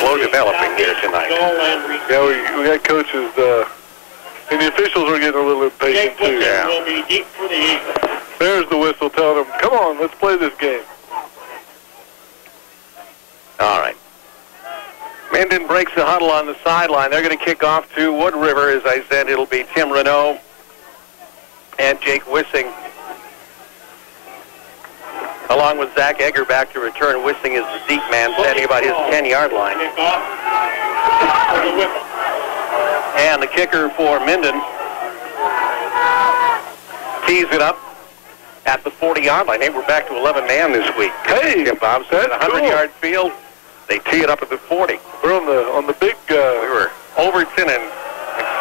slow developing here tonight. Yeah, we got coaches, and the officials are getting a little impatient too. Yeah. There's the whistle telling them, come on, let's play this game. All right. Minden breaks the huddle on the sideline. They're going to kick off to Wood River. As I said, it'll be Tim Renault and Jake Wissing, along with Zach Egger back to return. Wissing is the deep man, standing about his 10-yard line. And the kicker for Minden tees it up at the 40-yard line. Hey, we're back to 11-man this week. Hey, Bob said a 100-yard field. They tee it up at the 40. We're on the big. We were Overton and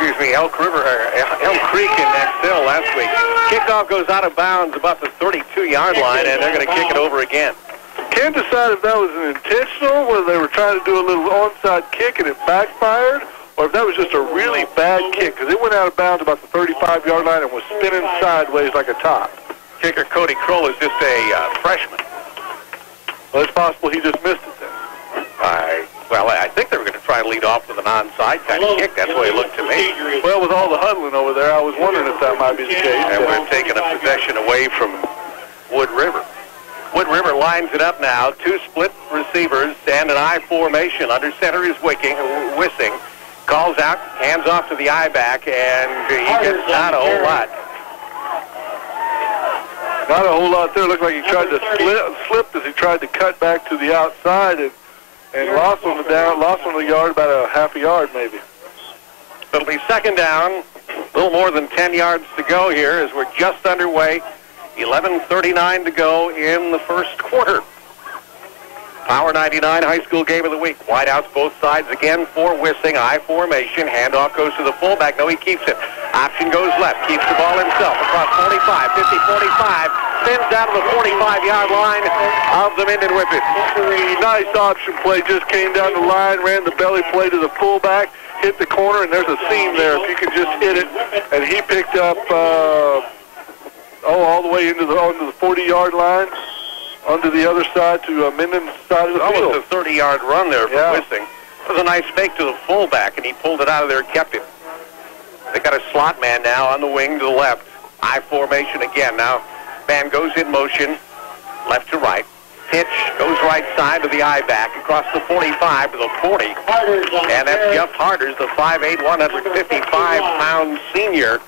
Elk Creek in Nexthill last week. Kickoff goes out of bounds about the 32-yard line, and they're going to kick it over again. Can't decide if that was an intentional, whether they were trying to do a little onside kick and it backfired, or if that was just a really bad kick, because it went out of bounds about the 35-yard line and was spinning sideways like a top. Kicker Cody Kroll is just a freshman. Well, it's possible he just missed it then. I think they were going to try and lead off with an onside kind of kick. That's the way it looked to me. Well, with all the huddling over there, I was wondering if that might be the case. And we're taking a possession away from Wood River. Wood River lines it up now. Two split receivers and an I formation. Under center is Wissing. Calls out, hands off to the I back, and he gets not a whole lot. Not a whole lot there. Looked like he tried to slip as he tried to cut back to the outside and lost on the yard, about a half a yard maybe. It'll be second down, a little more than 10 yards to go here as we're just underway. 11:39 to go in the first quarter. Power 99 high school game of the week. Wideouts both sides again for Wissing. I formation. Handoff goes to the fullback. No, he keeps it. Option goes left. Keeps the ball himself across 45, 50, 45. Spins down to the 45-yard line of the Minden Whippets. Nice option play. Just came down the line, ran the belly play to the fullback, hit the corner, and there's a seam there. If you could just hit it, and he picked up all the way onto the 40-yard line. Onto the other side to Minden's side of the field. Almost a 30-yard run there for Wissing. It was a nice fake to the fullback, and he pulled it out of there and kept it. They got a slot man now on the wing to the left. I formation again. Now, man goes in motion, left to right. Pitch goes right side to the I back, across the 45 to the 40. And that's Jeff Harders, the 5'8", 155-pound senior,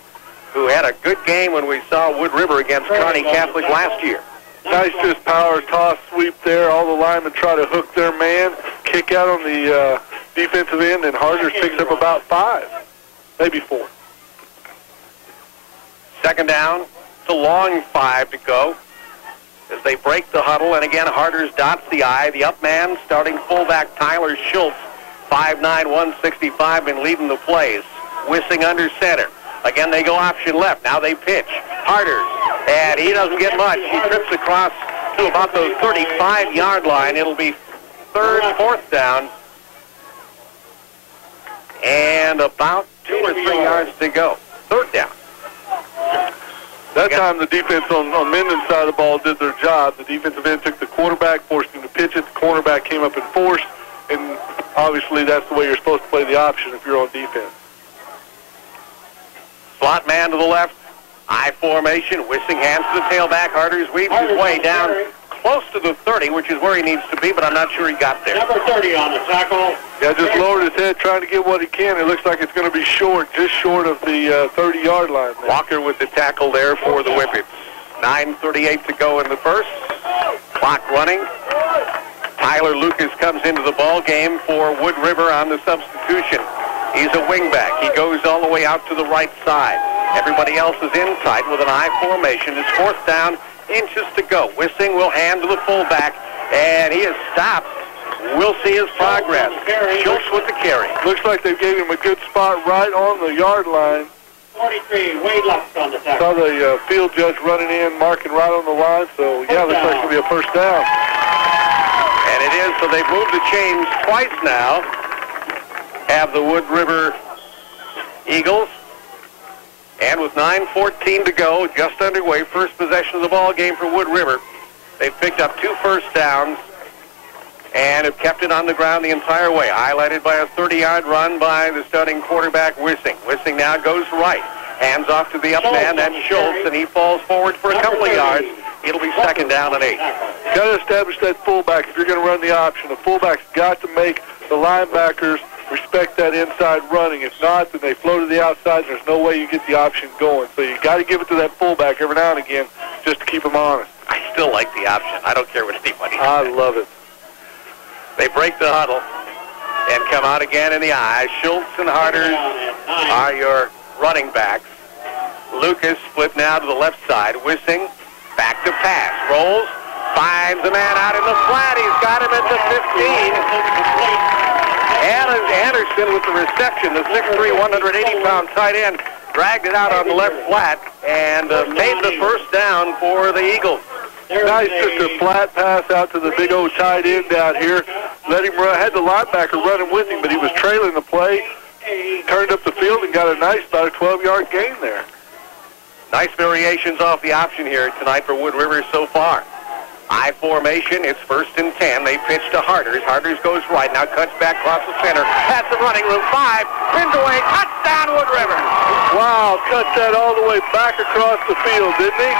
who had a good game when we saw Wood River against Kearney Catholic last year. Nice just power toss sweep there. All the linemen try to hook their man, kick out on the defensive end, and Harders picks up about 5, maybe 4. Second down, it's a long 5 to go as they break the huddle. And again, Harders dots the I. The up man, starting fullback Tyler Schultz, 5'9", 165, been leading the plays. Wissing under center. Again, they go option left. Now they pitch. Harders. And he doesn't get much. He trips across to about the 35-yard line. It'll be fourth down. And about 2 or 3 yards to go. Third down. That time the defense on Minden's side of the ball did their job. The defensive end took the quarterback, forced him to pitch it. The cornerback came up and forced. And obviously that's the way you're supposed to play the option if you're on defense. Slot man to the left. I formation. Wissing hands to the tailback. Harders weaves his way down close to the 30, which is where he needs to be, but I'm not sure he got there. Number 30 on the tackle. Yeah, just lowered his head trying to get what he can. It looks like it's going to be short, just short of the 30-yard line there. Walker with the tackle there for the Whippets. 9:38 to go in the first. Clock running. Tyler Lucas comes into the ball game for Wood River on the substitution. He's a wingback. He goes all the way out to the right side. Everybody else is in tight with an I formation. It's fourth down, inches to go. Wissing will hand to the fullback, and he is stopped. We'll see his progress. Schultz with the carry. Looks like they gave him a good spot right on the yard line. 43, Wade Lux on the tackle. Saw the field judge running in, marking right on the line, so yeah, looks like it's going to be a first down. And it is, so they've moved the chains twice now. Have the Wood River Eagles. And with 9:14 to go, just underway, first possession of the ball game for Wood River. They've picked up 2 first downs and have kept it on the ground the entire way, highlighted by a 30-yard run by the starting quarterback, Wissing. Wissing now goes right. Hands off to the up man, that's Schultz, and he falls forward for a couple of yards. It'll be second down and 8. Got to establish that fullback if you're going to run the option. The fullback's got to make the linebackers respect that inside running. If not, then they flow to the outside, and there's no way you get the option going. So you got to give it to that fullback every now and again just to keep him honest. I still like the option. I don't care what anybody says. I love it. They break the huddle and come out again in the eye. Schultz and Harders are your running backs. Lucas split now to the left side. Wissing back to pass. Rolls. Finds the man out in the flat. He's got him at the 15. Anderson with the reception. The 6'3", 180-pound tight end dragged it out on the left flat and made the first down for the Eagles. Nice, just a flat pass out to the big old tight end out here. Let him run. Had the linebacker running with him, but he was trailing the play. Turned up the field and got a nice, about a 12-yard gain there. Nice variations off the option here tonight for Wood River so far. I formation, it's 1st and 10. They pitch to Harders. Harders goes right, now cuts back across the center. That's the running room. 5, spins away, touchdown Wood River. Wow, cut that all the way back across the field, didn't he?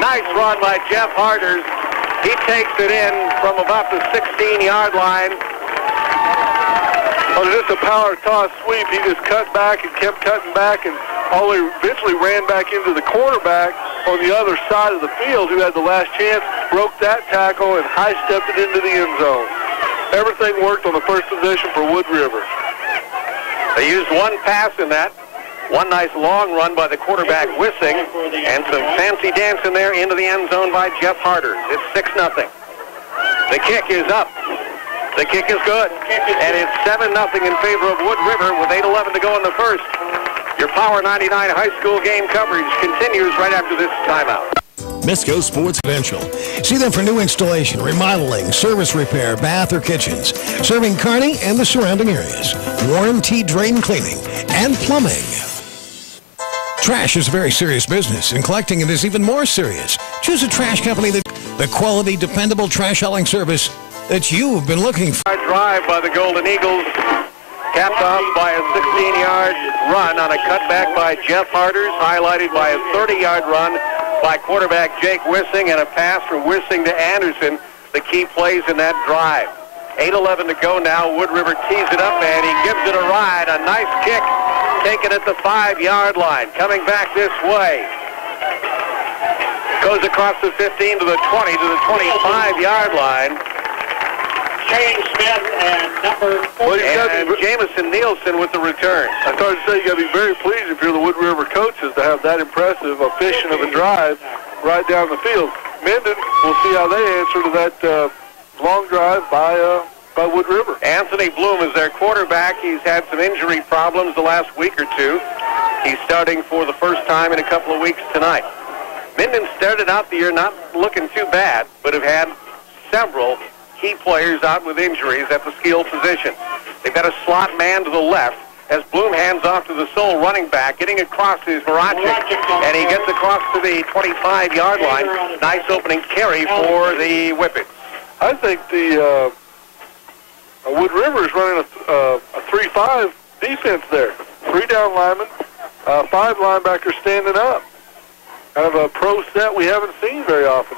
Nice run by Jeff Harders. He takes it in from about the 16-yard line. Oh, just a power toss sweep. He just cut back and kept cutting back and eventually ran back into the quarterback on the other side of the field who had the last chance, broke that tackle, and high-stepped it into the end zone. Everything worked on the first possession for Wood River. They used one pass in that. One nice long run by the quarterback, Wissing, and some fancy dancing there into the end zone by Jeff Harders. It's 6-0. The kick is up. The kick is good. And it's 7-0 in favor of Wood River with 8:11 to go in the first. Your Power 99 high school game coverage continues right after this timeout. Misco Sports Central. See them for new installation, remodeling, service repair, bath or kitchens, serving Kearney and the surrounding areas, warranty drain cleaning, and plumbing. Trash is a very serious business, and collecting it is even more serious. Choose a trash company that the quality, dependable trash hauling service that you've been looking for. Drive by the Golden Eagles, capped off by a 16-yard run on a cutback by Jeff Harders, highlighted by a 30-yard run by quarterback Jake Wissing, and a pass from Wissing to Anderson, the key plays in that drive. 8:11 to go now. Wood River tees it up, and he gives it a ride. A nice kick taken at the 5-yard line. Coming back this way. Goes across the 15 to the 20 to the 25-yard line. Shane Smith and number 4. And Jamison Nielsen with the return. I started to say you got to be very pleased if you're the Wood River coaches to have that impressive, efficient of a drive right down the field. Minden, we'll see how they answer to that long drive by Wood River. Anthony Bloom is their quarterback. He's had some injury problems the last week or two. He's starting for the first time in a couple of weeks tonight. Minden started out the year not looking too bad, but have had several key players out with injuries at the skill position. They've got a slot man to the left as Bloom hands off to the sole running back. Getting across is Moracic, and he gets across to the 25-yard line. Nice opening carry for the Whippets. I think the Wood River is running a 3-5 defense there. 3 down linemen, 5 linebackers standing up. Kind of a pro set we haven't seen very often.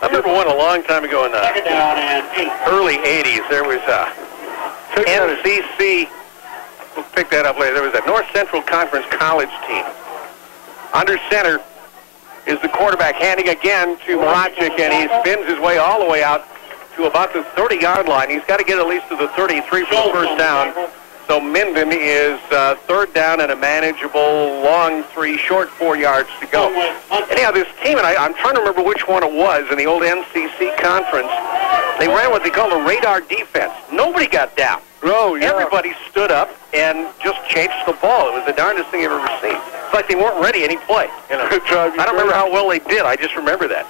I remember one a long time ago in the early 80s. There was a NCC, we'll pick that up later. There was a North Central Conference college team. Under center is the quarterback, handing again to Moracic, and he spins his way all the way out to about the 30-yard line. He's got to get at least to the 33 for the first down. So Minden is 3rd down and a manageable long 3, short 4 yards to go. Anyhow, this team, and I'm trying to remember which one it was in the old NCC conference, they ran what they called a radar defense. Nobody got down. Oh, yeah. Everybody stood up and just chased the ball. It was the darndest thing I've ever seen. It's like they weren't ready any play. You know? I don't remember how well they did. I just remember that.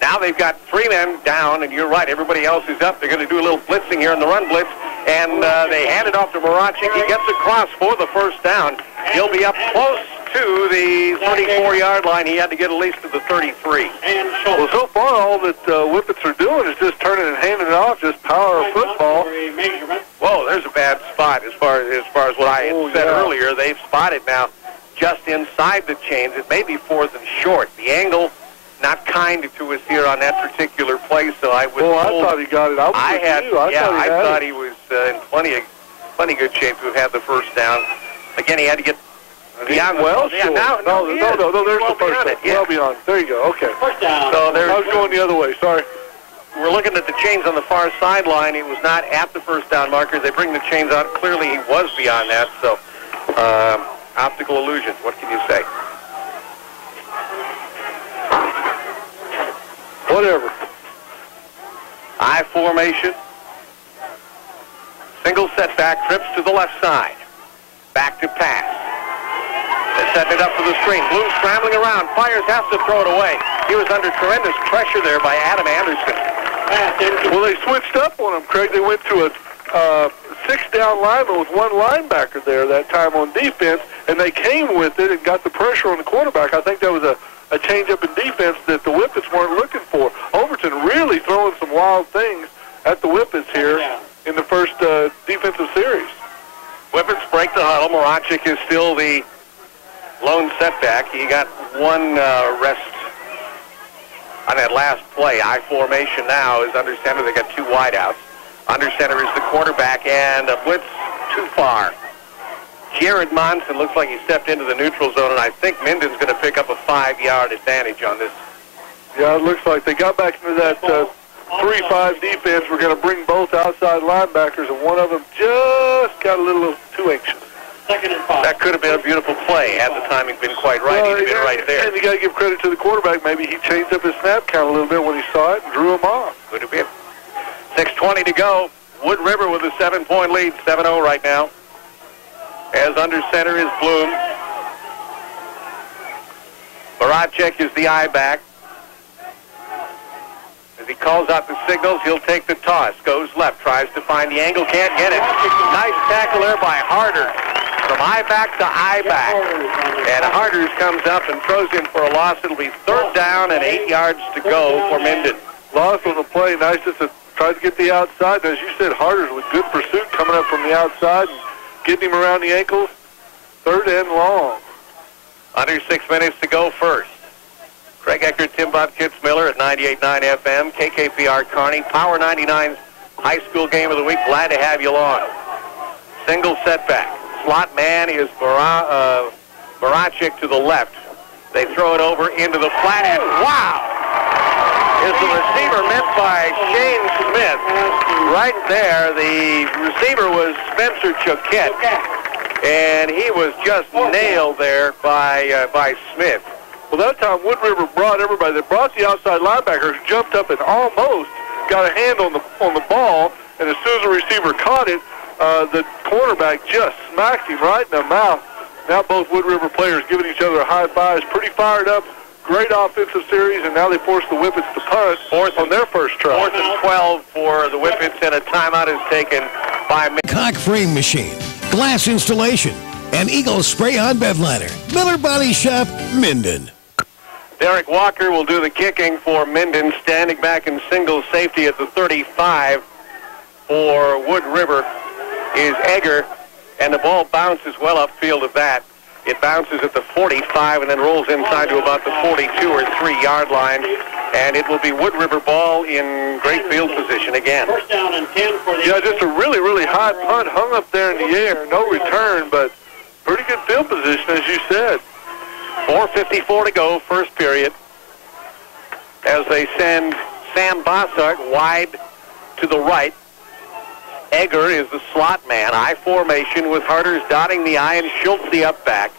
Now they've got 3 men down, and you're right, everybody else is up. They're going to do a little blitzing here in the run blitz, and they hand it off to Moracic. He gets across for the first down. He'll be up close to the 34-yard line. He had to get at least to the 33. And Well, so far all that Whippets are doing is just turning and handing it off, just power of football. Whoa, there's a bad spot as far as what I had said earlier. They've spotted now just inside the chains. It may be 4th and short. The angle not kind to us here on that particular play, so I was I thought he got it. I thought he was in plenty good shape to have had the first down. Again, he had to get beyond. Well, yeah, sure. no, there's the first down. Yeah. Well beyond. There you go. Okay. First down. So I was going the other way. Sorry. we're looking at the chains on the far sideline. He was not at the first down marker. They bring the chains out. Clearly, he was beyond that. So, optical illusion. What can you say? Whatever. I formation. Single setback, trips to the left side. Back to pass. They're setting it up for the screen. Blue scrambling around. Fires, has to throw it away. He was under tremendous pressure there by Adam Anderson. Well, they switched up on him, Craig. They went to a six-down lineman with one linebacker there that time on defense, and they came with it and got the pressure on the quarterback. I think that was a change-up in defense that the Whippets weren't looking for. Overton really throwing some wild things at the Whippets here in the first defensive series. Whippets break the huddle. Moracic is still the lone setback. He got one rest on that last play. I formation now is under center. They got two wideouts. Under center is the quarterback, and a blitz too far. Jared Monson looks like he stepped into the neutral zone, and I think Minden's going to pick up a 5-yard advantage on this. Yeah, it looks like they got back into that 3-5 defense. We're going to bring both outside linebackers, and one of them just got a little too anxious. Second and 5. That could have been a beautiful play had the timing been quite right. He'd have been right there. And you got to give credit to the quarterback. Maybe he changed up his snap count a little bit when he saw it and drew him off. Could have been. 6:20 to go. Wood River with a 7-point lead, 7-0 right now. As under center is Bloom. Moracic is the eye back. As he calls out the signals, he'll take the toss. Goes left, tries to find the angle, can't get it. Nice tackle there by Harders. From eye back to eye back. And Harders comes up and throws in for a loss. It'll be 3rd down and 8 yards to go for Minden. Loss on the play. Nice just to try to get the outside. As you said, Harders with good pursuit coming up from the outside and getting him around the ankles. 3rd and long. Under 6 minutes to go first. Craig Eckert, Tim Bob Kitzmiller at 98.9 FM, KKPR Kearney, Power 99's high school game of the week. Glad to have you along. Single setback. Slot man is Moracic to the left. They throw it over into the flat, and wow! Is the receiver meant by Shane Smith. Right there, the receiver was Spencer Choquette, and he was just nailed there by Smith. Well, that time Wood River brought everybody. They brought the outside linebacker who jumped up and almost got a hand on the ball, and as soon as the receiver caught it, the quarterback just smacked him right in the mouth. Now both Wood River players giving each other high fives. Pretty fired up. Great offensive series, and now they force the Whippets to punt on their first try. 4th and 12 for the Whippets, and a timeout is taken by Cock frame machine, glass installation, and Eagle spray-on bed liner. Miller Body Shop, Minden. Derek Walker will do the kicking for Minden, standing back in single safety at the 35 for Wood River is Egger, and the ball bounces well upfield of that. It bounces at the 45 and then rolls inside to about the 42 or 3-yard line, and it will be Wood River ball in great field position again. First down and 10 for the... Yeah, just a really, really high punt hung up there in the air. No return, but pretty good field position, as you said. 4:54 to go, first period, as they send Sam Bossart wide to the right. Egger is the slot man. I formation with Harders dotting the I and Schultz the up back.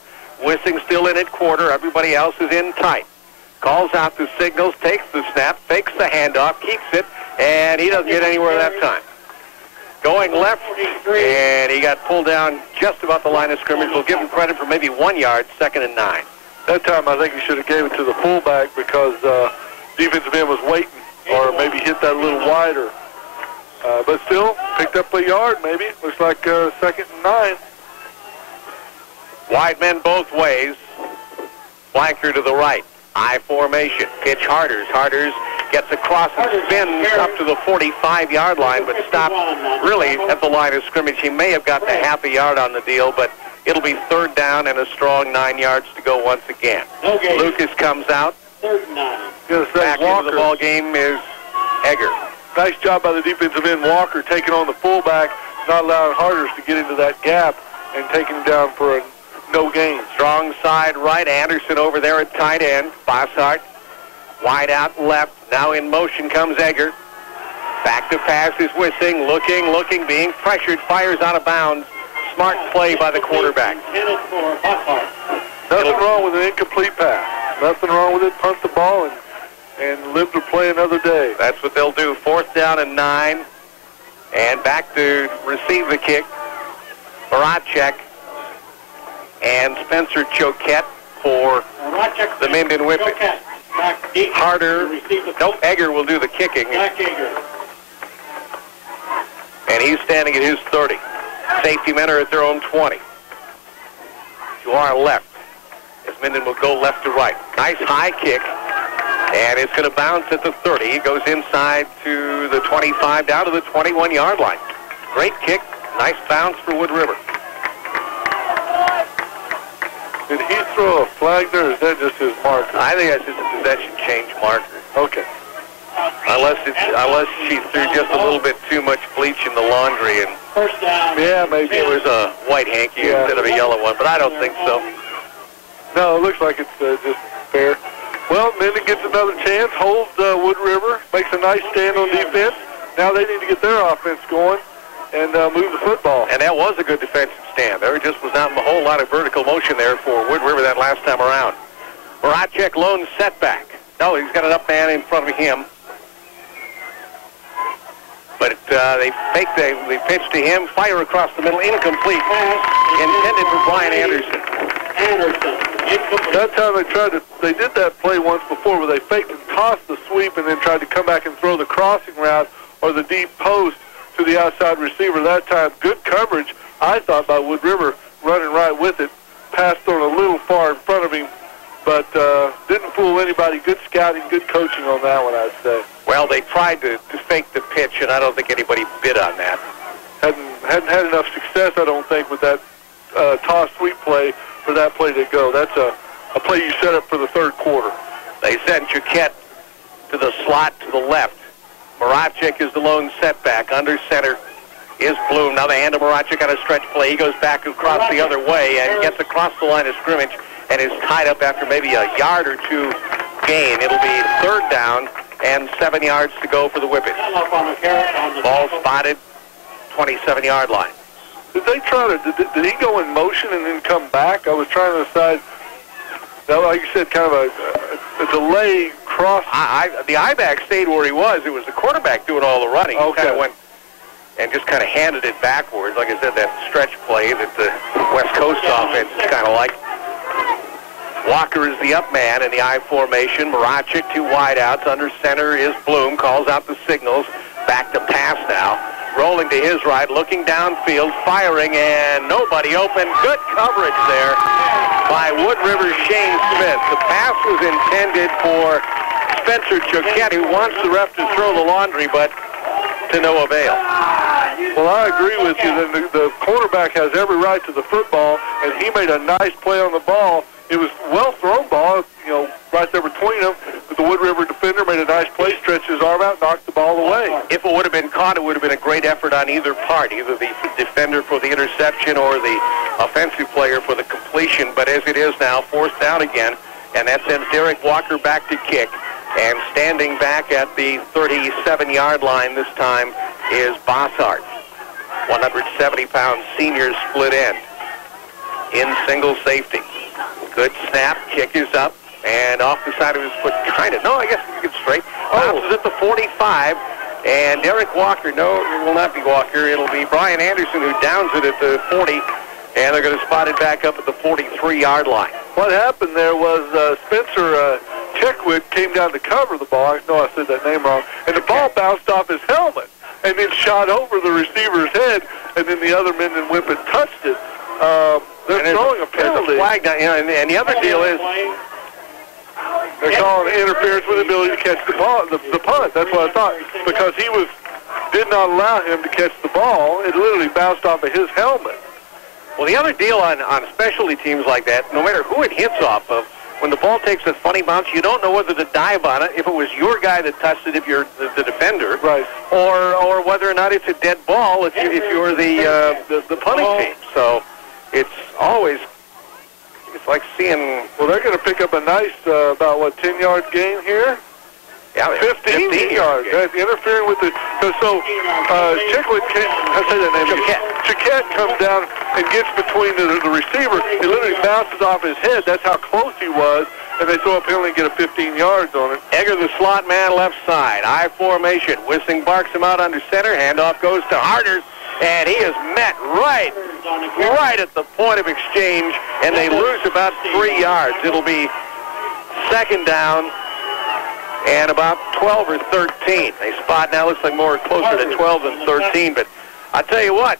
Wissing still in at quarter. Everybody else is in tight. Calls out the signals, takes the snap, fakes the handoff, keeps it, and he doesn't get anywhere that time. Going left, and he got pulled down just about the line of scrimmage. We'll give him credit for maybe 1 yard, 2nd and 9. That time I think he should have gave it to the fullback because defensive end was waiting, or maybe hit that a little wider. But still, picked up a yard maybe. Looks like 2nd and 9. Wide men both ways. Flanker to the right. I formation. Pitch Harders. Harders gets across and spins up to the 45-yard line, but stopped really at the line of scrimmage. He may have gotten a half a yard on the deal, but it'll be 3rd down and a strong 9 yards to go once again. Okay. Lucas comes out. 3rd and 9. Back into the ball game is Egger. Nice job by the defensive end, Walker, taking on the fullback, not allowing Harders to get into that gap and taking him down for a no gain. Strong side right. Anderson over there at tight end. Bossart wide out left. Now in motion comes Egger. Back to pass is Wissing. Looking, being pressured. Fires out of bounds. Smart play by the quarterback. Nothing wrong with an incomplete pass. Nothing wrong with it. Punt the ball and live to play another day. That's what they'll do. 4th down and 9. And back to receive the kick. Baracek and Spencer Choquette for the Minden Whippets. Harder. Nope, Egger will do the kicking. And he's standing at his 30. Safety men are at their own 20. To our left, as Minden will go left to right. Nice high kick. And it's going to bounce at the 30. It goes inside to the 25, down to the 21-yard line. Great kick. Nice bounce for Wood River. Did he throw a flag there, or is that just his marker? I think that's just a possession change marker. Okay. Unless she threw just a little bit too much bleach in the laundry and 1st down. Yeah, maybe it was a white hanky instead of a yellow one, but I don't think so. No, it looks like it's just fair. Well, Minden gets another chance, holds Wood River, makes a nice stand on defense. Now they need to get their offense going and move the football. And that was a good defensive stand. There just was not a whole lot of vertical motion there for Wood River that last time around. Baracek lone setback. No, he's got an up man in front of him. But they pitch to him, fire across the middle, incomplete. Intended for Brian Anderson. That time they did that play once before where they faked and tossed the sweep and then tried to come back and throw the crossing route or the deep post to the outside receiver. That time, good coverage, I thought, by Wood River, running right with it. Passed thrown a little far in front of him, but didn't fool anybody. Good scouting, good coaching on that one, I'd say. Well, they tried to fake the pitch, and I don't think anybody bid on that. Hadn't had enough success, I don't think, with that toss sweep play for that play to go. That's a play you set up for the 3rd quarter. They send Choquette to the slot to the left. Baracek is the lone setback. Under center is Bloom. Now they hand to Baracek on a stretch play. He goes back across the other way and gets across the line of scrimmage and is tied up after maybe a yard or two gain. It'll be 3rd down and 7 yards to go for the Whippets. Ball spotted, 27-yard line. Did they try to? Did he go in motion and then come back? I was trying to decide. That, like you said, kind of a delay cross. The I-back stayed where he was. It was the quarterback doing all the running. Okay. He kind of went and just kind of handed it backwards. Like I said, that stretch play that the West Coast offense is kind of like. Walker is the up man in the I formation. Baracek, 2 wideouts. Under center is Bloom. Calls out the signals. Back to pass now. Rolling to his right, looking downfield, firing, and nobody open. Good coverage there by Wood River Shane Smith. The pass was intended for Spencer Choquette, who wants the ref to throw the laundry, but to no avail. Well, I agree with you. The quarterback has every right to the football, and he made a nice play on the ball. It was well-thrown ball, right there between them. But the Wood River defender made a nice play, stretched his arm out, knocked the ball away. If it would have been caught, it would have been a great effort on either part, either the defender for the interception or the offensive player for the completion. But as it is now, 4th down again, and that sends Derek Walker back to kick. And standing back at the 37-yard line this time is Bossart, 170-pound senior split end in single safety. Good snap, kick is up, and off the side of his foot, I guess it's straight. Bounces at the 45, and Derek Walker, no, it will not be Walker, it'll be Brian Anderson who downs it at the 40, and they're going to spot it back up at the 43-yard line. What happened there was Spencer Checkwood came down to cover the ball. I know I said that name wrong, and the ball bounced off his helmet and then shot over the receiver's head, and then the other Minden Whippet touched it. They're throwing a penalty. There's a flag down, and the other deal is They're calling interference with the ability to catch the ball, the punt. That's what I thought. Because he did not allow him to catch the ball. It literally bounced off of his helmet. Well, the other deal on specialty teams like that, no matter who it hits off of, when the ball takes a funny bounce, you don't know whether to dive on it, if it was your guy that touched it, if you're the defender, right, or whether or not it's a dead ball if you're the punting team. So it's always, it's like seeing... Well, they're going to pick up a nice, about, 10-yard gain here? Yeah, 15 yards. That's interfering with the... Chicklet can't... I say that name. Chiquette comes down and gets between the receiver. It literally bounces off his head. That's how close he was. And they throw a penalty and get a 15 yards on it. Egger, the slot man, left side. I formation. Wissing barks him out under center. Handoff goes to Harders. And he is met right at the point of exchange. And they lose about 3 yards. It'll be second down and about 12 or 13. They spot now, looks like more closer to 12 than 13. But I tell you what,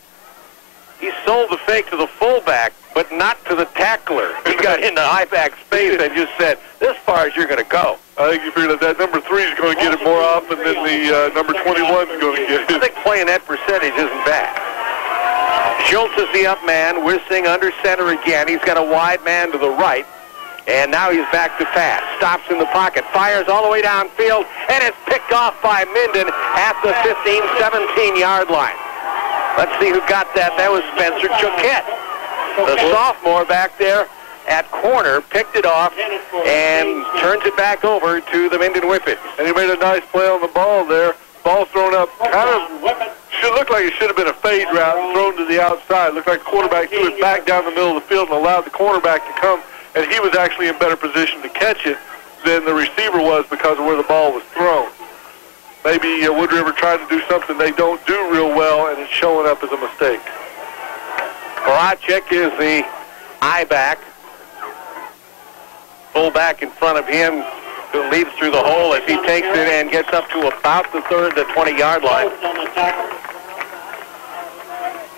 he sold the fake to the fullback, but not to the tackler. He got into high-back space and just said, this far as you're going to go. I think you figured that number 3 is going to get it more often than the number 21 is going to get it. I think playing that percentage isn't bad. Schultz is the up man. Wissing under center again. He's got a wide man to the right. And now he's back to pass. Stops in the pocket. Fires all the way downfield. And it's picked off by Minden at the 15, 17-yard line. Let's see who got that. That was Spencer Choquette. The sophomore back there at corner picked it off and turns it back over to the Minden Whippets. And he made a nice play on the ball there. Ball thrown up. Kind of should look like it should have been a fade route thrown to the outside. Looked like the quarterback threw it back down the middle of the field and allowed the cornerback to come. And he was actually in better position to catch it than the receiver was because of where the ball was thrown. Maybe Wood River tried to do something they don't do real well, and it's showing up as a mistake. Horacek is the I-back. Fullback in front of him who leads through the hole as he takes it and gets up to about the 20-yard line.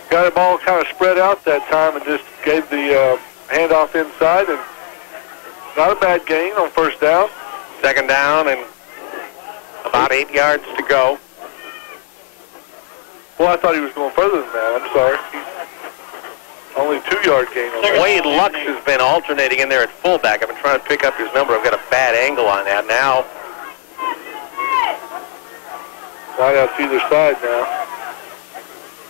Got the ball kind of spread out that time and just gave the handoff inside, and not a bad gain on first down. Second down and about 8 yards to go. Well, I thought he was going further than that. I'm sorry. Only 2-yard gain on that. Wade Lux has been alternating in there at fullback. I've been trying to pick up his number. I've got a bad angle on that now. Right out to either side now.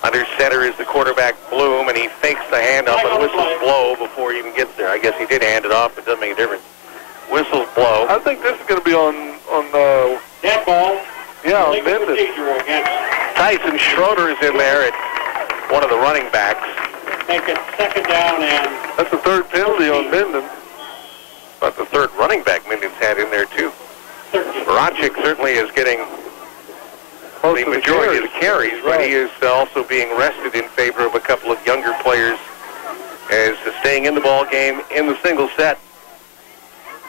Under center is the quarterback, Bloom, and he fakes the handoff, but whistles blow before he even gets there. I guess he did hand it off, but it doesn't make a difference. Whistles blow. I think this is going to be on dead ball. Yeah, on Minden. Tyson Schroeder is in there at one of the running backs. Make it second down and... That's the third penalty on Minden. But the third running back Minden's had in there, too. Horacek certainly is getting the majority of the carries, but he is also being rested in favor of a couple of younger players as staying in the ball game in the single set.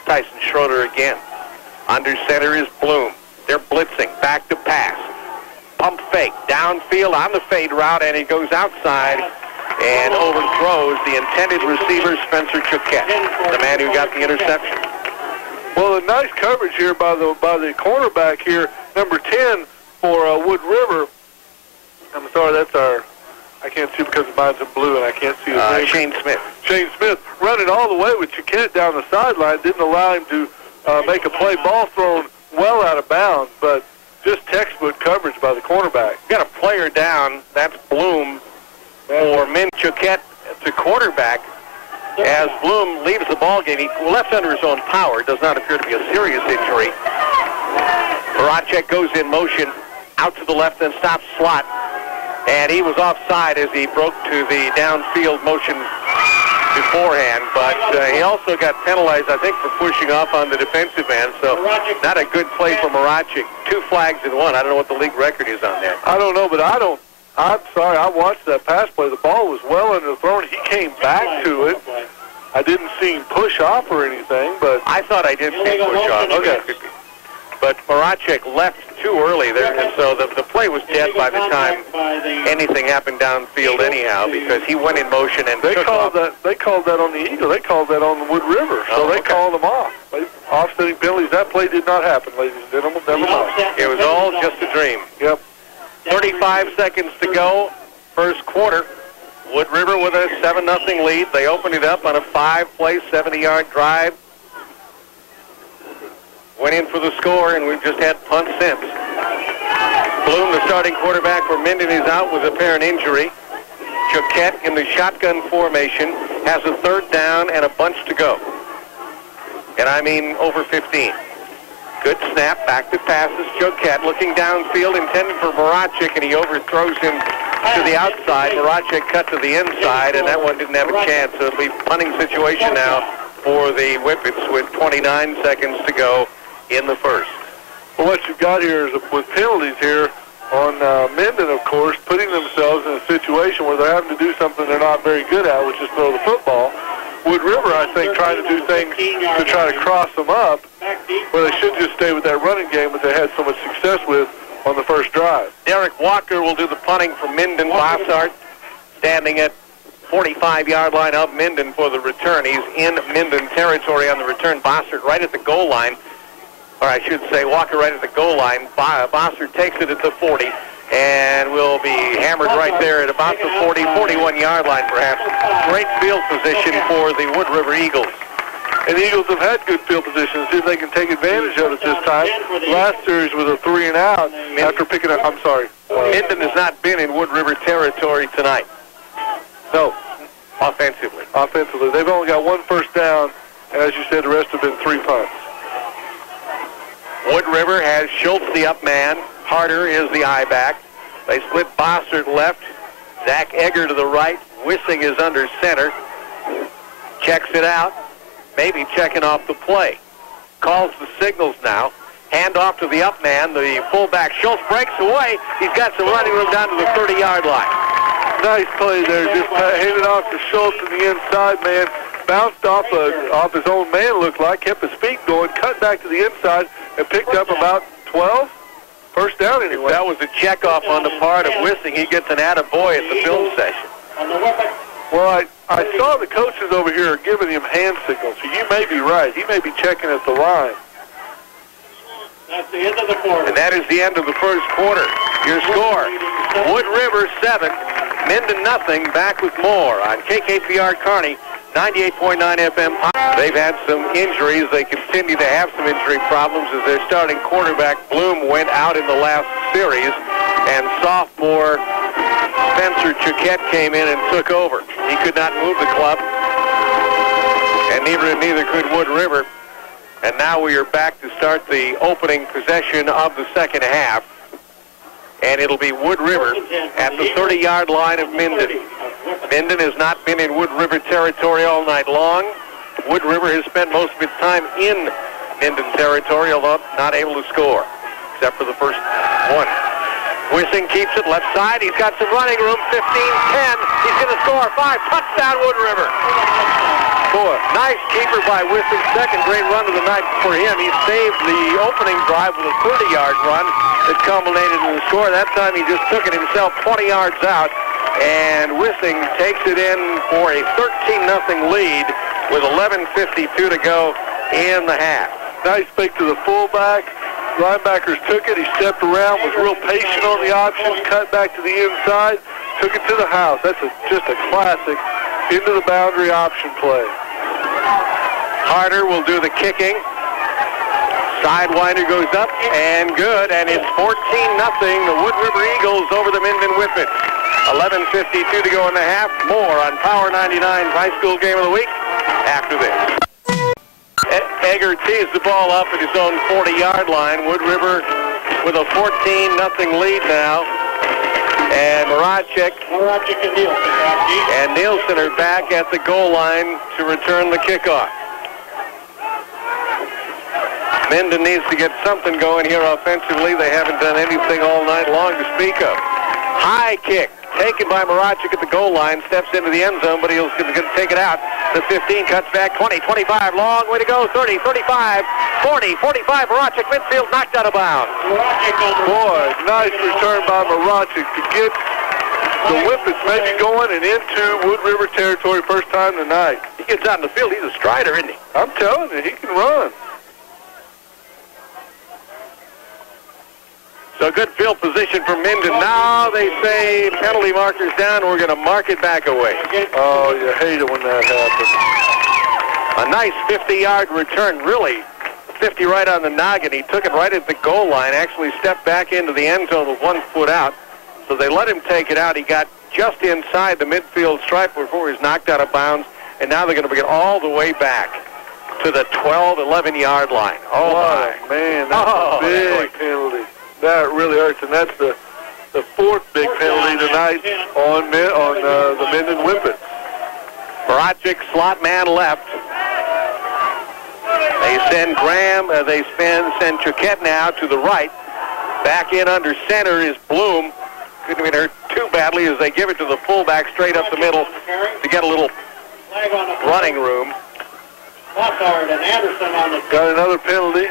Tyson Schroeder again. Under center is Bloom. They're blitzing. Back to pass. Pump fake. Downfield on the fade route, and he goes outside and overthrows the intended receiver, Spencer Choquette, the man who got the interception. Well, a nice coverage here by the cornerback here, number 10 for Wood River. I'm sorry, that's I can't see because mine's in blue and I can't see his name. Shane Smith. Shane Smith running all the way with Choquette down the sideline. Didn't allow him to make a play. Ball thrown well out of bounds, but just textbook coverage by the cornerback. Got a player down. That's Bloom for Min Choquette to quarterback. As Bloom leaves the ball game, he left under his own power. It does not appear to be a serious injury. Horacek goes in motion out to the left and stops slot. And he was offside as he broke to the downfield motion beforehand. But he also got penalized, I think, for pushing off on the defensive end. So not a good play from Horacek. 2 flags in 1. I don't know what the league record is on that. I don't know, but I'm sorry, I watched that pass play. The ball was well underthrown. He came back to it. I didn't see him push off or anything, but... I thought I did see him push off. Okay. But Horacek left too early there, and so the play was dead by the time anything happened downfield anyhow, because he went in motion and They called that on the Eagle. They called that on the Wood River, so they called him off. offsetting penalties. That play did not happen, ladies and gentlemen. Never mind. It was all just a dream. Yep. 35 seconds to go, first quarter. Wood River with a 7-0 lead. They opened it up on a 5-play, 70-yard drive. Went in for the score, and we've just had punt since. Bloom, the starting quarterback for Minden, is out with apparent injury. Choquette in the shotgun formation has a 3rd down and a bunch to go. And I mean over 15. Good snap, back to passes. Choquette looking downfield, intended for Marachik, and he overthrows him to the outside. Marachik cut to the inside, and that one didn't have a chance. So it'll be punting situation now for the Whippets with 29 seconds to go in the first. Well, what you've got here is with penalties here on Minden, of course, putting themselves in a situation where they're having to do something they're not very good at, which is throw the football. Wood River, I think, trying to do things to try to cross them up, where they should just stay with that running game that they had so much success with on the first drive. Derek Walker will do the punting for Minden. Bossart standing at 45-yard line of Minden for the return. He's in Minden territory on the return. Bossart right at the goal line. Or I should say Walker right at the goal line. Bossart takes it at the 40 and will be hammered right there at about the 40, 41-yard line perhaps. Great field position for the Wood River Eagles. And the Eagles have had good field position. See if they can take advantage of it this time. Last series was a 3-and-out after picking up. I'm sorry. Minden has not been in Wood River territory tonight. No. Offensively. Offensively. They've only got 1 first down, and as you said, the rest have been 3 punts. Wood River has Schultz the up man. Harder is the I-back. They split Bossart left. Zach Egger to the right. Wissing is under center. Checks it out. Maybe checking off the play. Calls the signals now. Hand off to the up man. The fullback Schultz breaks away. He's got some running room down to the 30-yard line. Nice play there. Just handed off to Schultz in the inside man. Bounced off his own man, looked like. Kept his feet going. Cut back to the inside and picked up about 12. First down anyway. That was a checkoff on the part of Wissing. He gets an attaboy at the film session. Well, I saw the coaches over here giving him hand signals, so you may be right. He may be checking at the line. That's the end of the quarter. And that is the end of the first quarter. Your score, Wood River 7, Minden nothing. Back with more on KKPR Kearney, 98.9 FM. They've had some injuries. They continue to have some injury problems as their starting quarterback, Bloom, went out in the last series, and sophomore Spencer Choquette came in and took over. He could not move the club, and neither could Wood River. And now we are back to start the opening possession of the second half. And it'll be Wood River at the 30-yard line of Minden. Minden has not been in Wood River territory all night long. Wood River has spent most of its time in Minden territory, although not able to score, except for the first one. Wissing keeps it left side. He's got some running room, 15-10. He's going to score 5. Touchdown, Wood River. Boy, nice keeper by Wissing. Second great run of the night for him. He saved the opening drive with a 30-yard run that culminated in the score. That time he just took it himself 20 yards out, and Wissing takes it in for a 13-0 lead with 11:52 to go in the half. Nice fake to the fullback. Linebackers took it. He stepped around, was real patient on the option, cut back to the inside, took it to the house. That's just a classic into the boundary option play. Harder will do the kicking. Sidewinder goes up and good, and it's 14-0. The Wood River Eagles over the Minden Whippets. 11:52 to go in the half. More on Power 99's High School Game of the Week after this. Egger tees the ball up at his own 40-yard line. Wood River with a 14-0 lead now. And Marachik and Nielsen are back at the goal line to return the kickoff. Minden needs to get something going here offensively. They haven't done anything all night long to speak of. High kick taken by Marachik at the goal line, steps into the end zone, but he's going to take it out. The 15 cuts back, 20, 25, long way to go, 30, 35, 40, 45, Marachik, midfield, knocked out of bounds. Boy, nice return by Marachik to get the Whippets maybe going and into Wood River territory first time tonight. He gets out in the field, he's a strider, isn't he? I'm telling you, he can run. A good field position for Minden. Now they say penalty markers down. We're going to mark it back away. Oh, you hate it when that happens. A nice 50-yard return, really. 50 right on the noggin. He took it right at the goal line, actually stepped back into the end zone with 1 foot out. So they let him take it out. He got just inside the midfield stripe before he was knocked out of bounds. And now they're going to bring it all the way back to the 12, 11-yard line. Oh, my. Man, that's a big penalty. That really hurts, and that's the fourth big penalty tonight on the Minden Whippets. Moracic, slot man left. They send Graham, send Choquette now to the right. Back in under center is Bloom. Couldn't have been hurt too badly as they give it to the fullback straight up the middle to get a little running room. Got another penalty.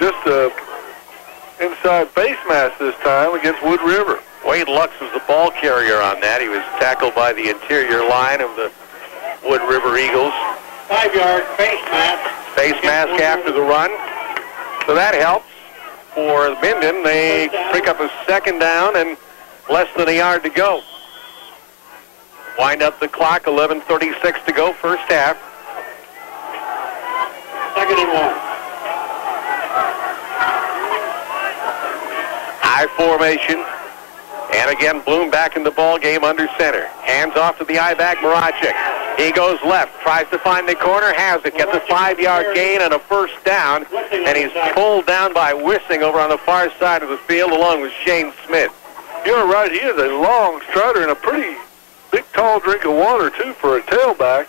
Just a inside face mask this time against Wood River. Wade Lux was the ball carrier on that. He was tackled by the interior line of the Wood River Eagles. 5-yard face mask. Face mask after the run. So that helps for Minden. They pick up a second down and less than a yard to go. Wind up the clock, 11:36 to go, first half. 2nd and 1. High formation. And again, Bloom back in the ball game under center. Hands off to the I-back, Moracic. He goes left, tries to find the corner, has it, gets a 5-yard gain and a first down, and he's pulled down by Wissing over on the far side of the field along with Shane Smith. You're right, he is a long strider and a pretty big, tall drink of water, too, for a tailback.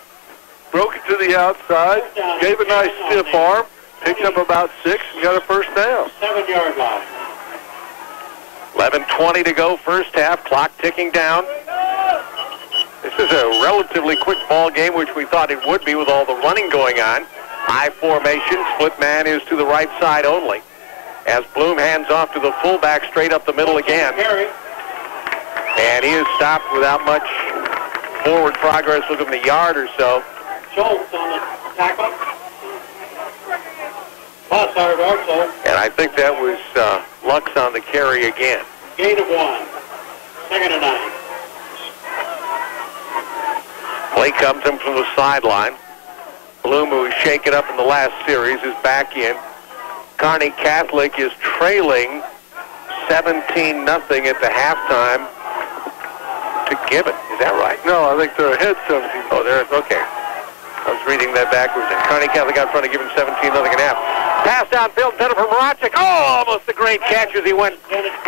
Broke it to the outside, gave a nice stiff arm, picked up about 6, and got a first down. 7-yard line. 11:20 to go, first half, clock ticking down. This is a relatively quick ball game, which we thought it would be with all the running going on. High formation, split man is to the right side only. As Bloom hands off to the fullback straight up the middle again. And he is stopped without much forward progress within the yard or so. Schultz on the tackle. Bossard also. And I think that was Lux on the carry again. Gain of 1. 2nd and 9. Play comes in from the sideline. Bloom, who was shaken up in the last series, is back in. Kearney Catholic is trailing 17-0 at the halftime to Gibbon. Is that right? No, I think they're ahead 17. Oh, they're okay. I was reading that backwards. And Kearney Catholic out front to Gibbon 17-0 and a half. Pass downfield, intended for Moracic. Oh, almost a great catch as he went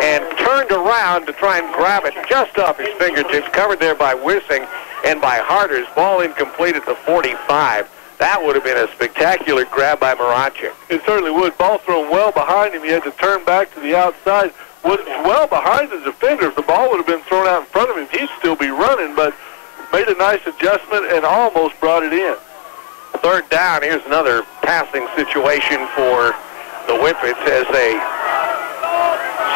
and turned around to try and grab it just off his fingertips. Covered there by Wissing and by Harder's. Ball incomplete at the 45. That would have been a spectacular grab by Moracic. It certainly would. Ball thrown well behind him. He had to turn back to the outside. Was well behind the defender. If the ball would have been thrown out in front of him, he'd still be running, but made a nice adjustment and almost brought it in. Third down. Here's another passing situation for the Whippets as they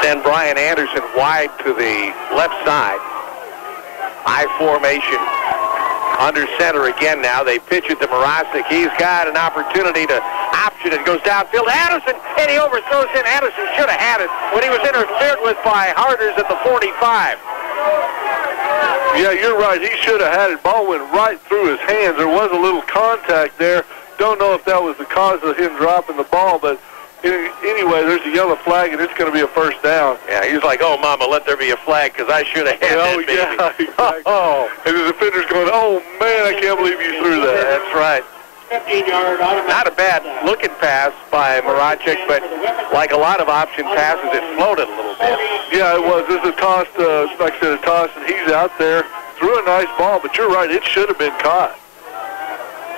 send Brian Anderson wide to the left side. High formation. Under center again now. They pitch it to Moracic. He's got an opportunity to option it. Goes downfield. Anderson, and he overthrows him. Anderson should have had it when he was interfered with by Harders at the 45. Yeah, you're right. He should have had it. Ball went right through his hands. There was a little contact there. Don't know if that was the cause of him dropping the ball, but anyway, there's a yellow flag, and it's going to be a first down. Yeah, he's like, oh, Mama, let there be a flag because I should have had that, baby. Yeah, exactly. Oh. And the defender's going, oh, man, I can't believe you threw that. That's right. 15-yard automatic. Not a bad looking pass by Moracic, but like a lot of option passes, it floated a little bit. Yeah, it was. It was a toss, like I said, a toss, and he's out there. Threw a nice ball, but you're right, it should have been caught.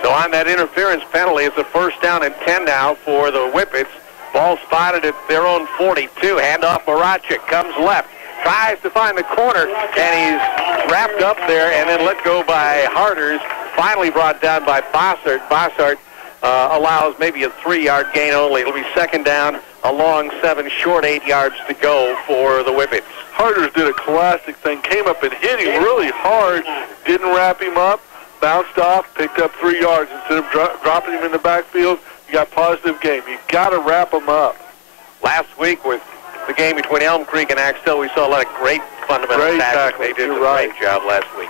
So on that interference penalty, it's a first down and 10 now for the Whippets. Ball spotted at their own 42. Handoff, Moracic comes left. Tries to find the corner, and he's wrapped up there and then let go by Harders. Finally brought down by Bossart. Bossart allows maybe a 3-yard gain only. It'll be second down, a long 7, short 8 yards to go for the Whippets. Harders did a classic thing, came up and hit him really hard, didn't wrap him up, bounced off, picked up 3 yards. Instead of dropping him in the backfield, you got positive game. You got to wrap him up. Last week with the game between Elm Creek and Axtell, we saw a lot of great fundamental tackling. They did a great job last week.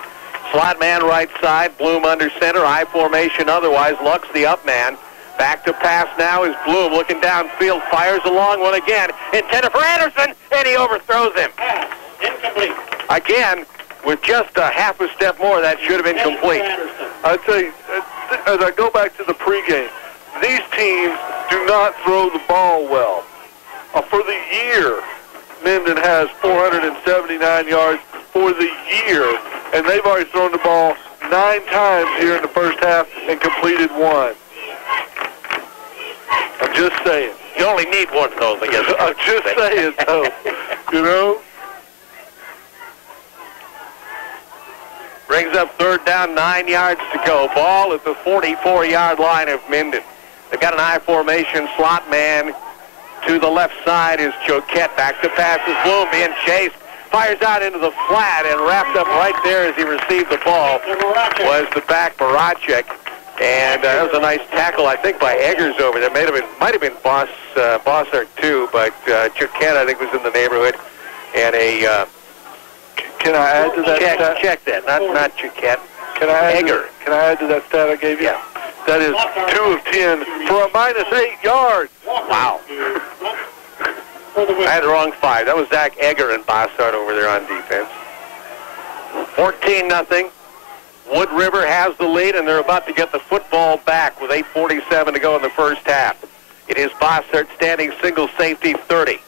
Slot man right side, Bloom under center, I formation otherwise. Lux the up man. Back to pass now is Bloom looking downfield, fires a long one again, intended for Anderson, and he overthrows him. Pass. Incomplete. Again, with just a half a step more, that should have been complete. I'd say, as I go back to the pregame, these teams do not throw the ball well. For the year, Minden has 479 yards for the year, and they've already thrown the ball 9 times here in the first half and completed 1. I'm just saying. You only need one of those, I guess. I'm just saying, though. You know? Brings up third down, 9 yards to go. Ball at the 44-yard line of Minden. They've got an I formation. Slot man to the left side is Choquette. Back to pass is Bloom being chased. Fires out into the flat and wrapped up right there as he received the ball was the back Baracek. And that was a nice tackle, I think, by Eggers over there. Might have been Bossart too, but Choquette, I think, was in the neighborhood. And a can I add to that? Check that. Not Choquette. Can I Egger. Can I add to that stat I gave you? Yeah. That is 2 of 10 for a -8 yards. Wow. I had the wrong 5. That was Zach Egger and Bossart over there on defense. 14-0. Wood River has the lead, and they're about to get the football back with 8:47 to go in the first half. It is Bossart standing single safety 30.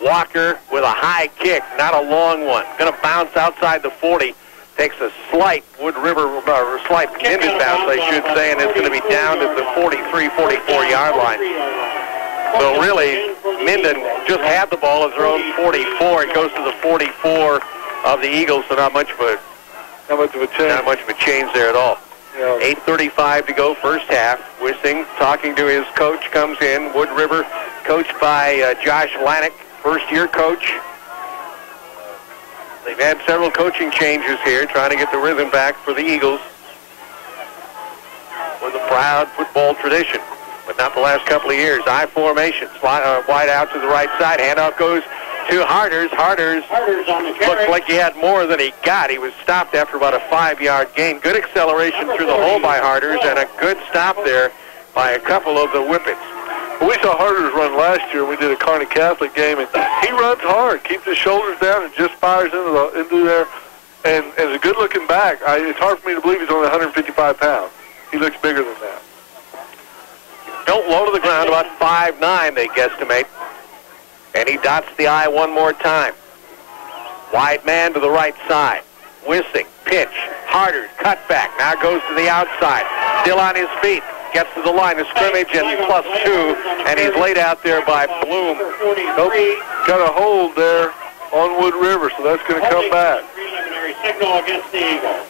Walker with a high kick, not a long one. Going to bounce outside the 40. Takes a slight Wood River, or slight Minden bounce, I should say, and it's going to be down to the 43, 44-yard line. So really, Minden just had the ball at their own 44. It goes to the 44 of the Eagles, so not much of a change there at all. Yeah. 8:35 to go, first half. Wissing talking to his coach comes in. Wood River, coached by Josh Lanick, first-year coach. They've had several coaching changes here, trying to get the rhythm back for the Eagles. With a proud football tradition, but not the last couple of years. I formation, wide out to the right side. Handoff goes to Harders. Harders on the carry. looks like he had more than he got. He was stopped after about a 5-yard gain. Good acceleration through the hole by Harders, and a good stop there by a couple of the Whippets. We saw Harders run last year. We did a Kearney Catholic game, and he runs hard, keeps his shoulders down, and just fires into there. And as a good-looking back, it's hard for me to believe he's only 155 pounds. He looks bigger than that. Don't low to the ground, about 5'9", they guesstimate. And he dots the I one more time. Wide man to the right side. Wissing, pitch, Harders, cut back. Now goes to the outside. Still on his feet. Gets to the line of scrimmage and +2, and he's laid out there by Bloom. Nope. Got a hold there on Wood River, so that's going to come back. Preliminary signal against the Eagles.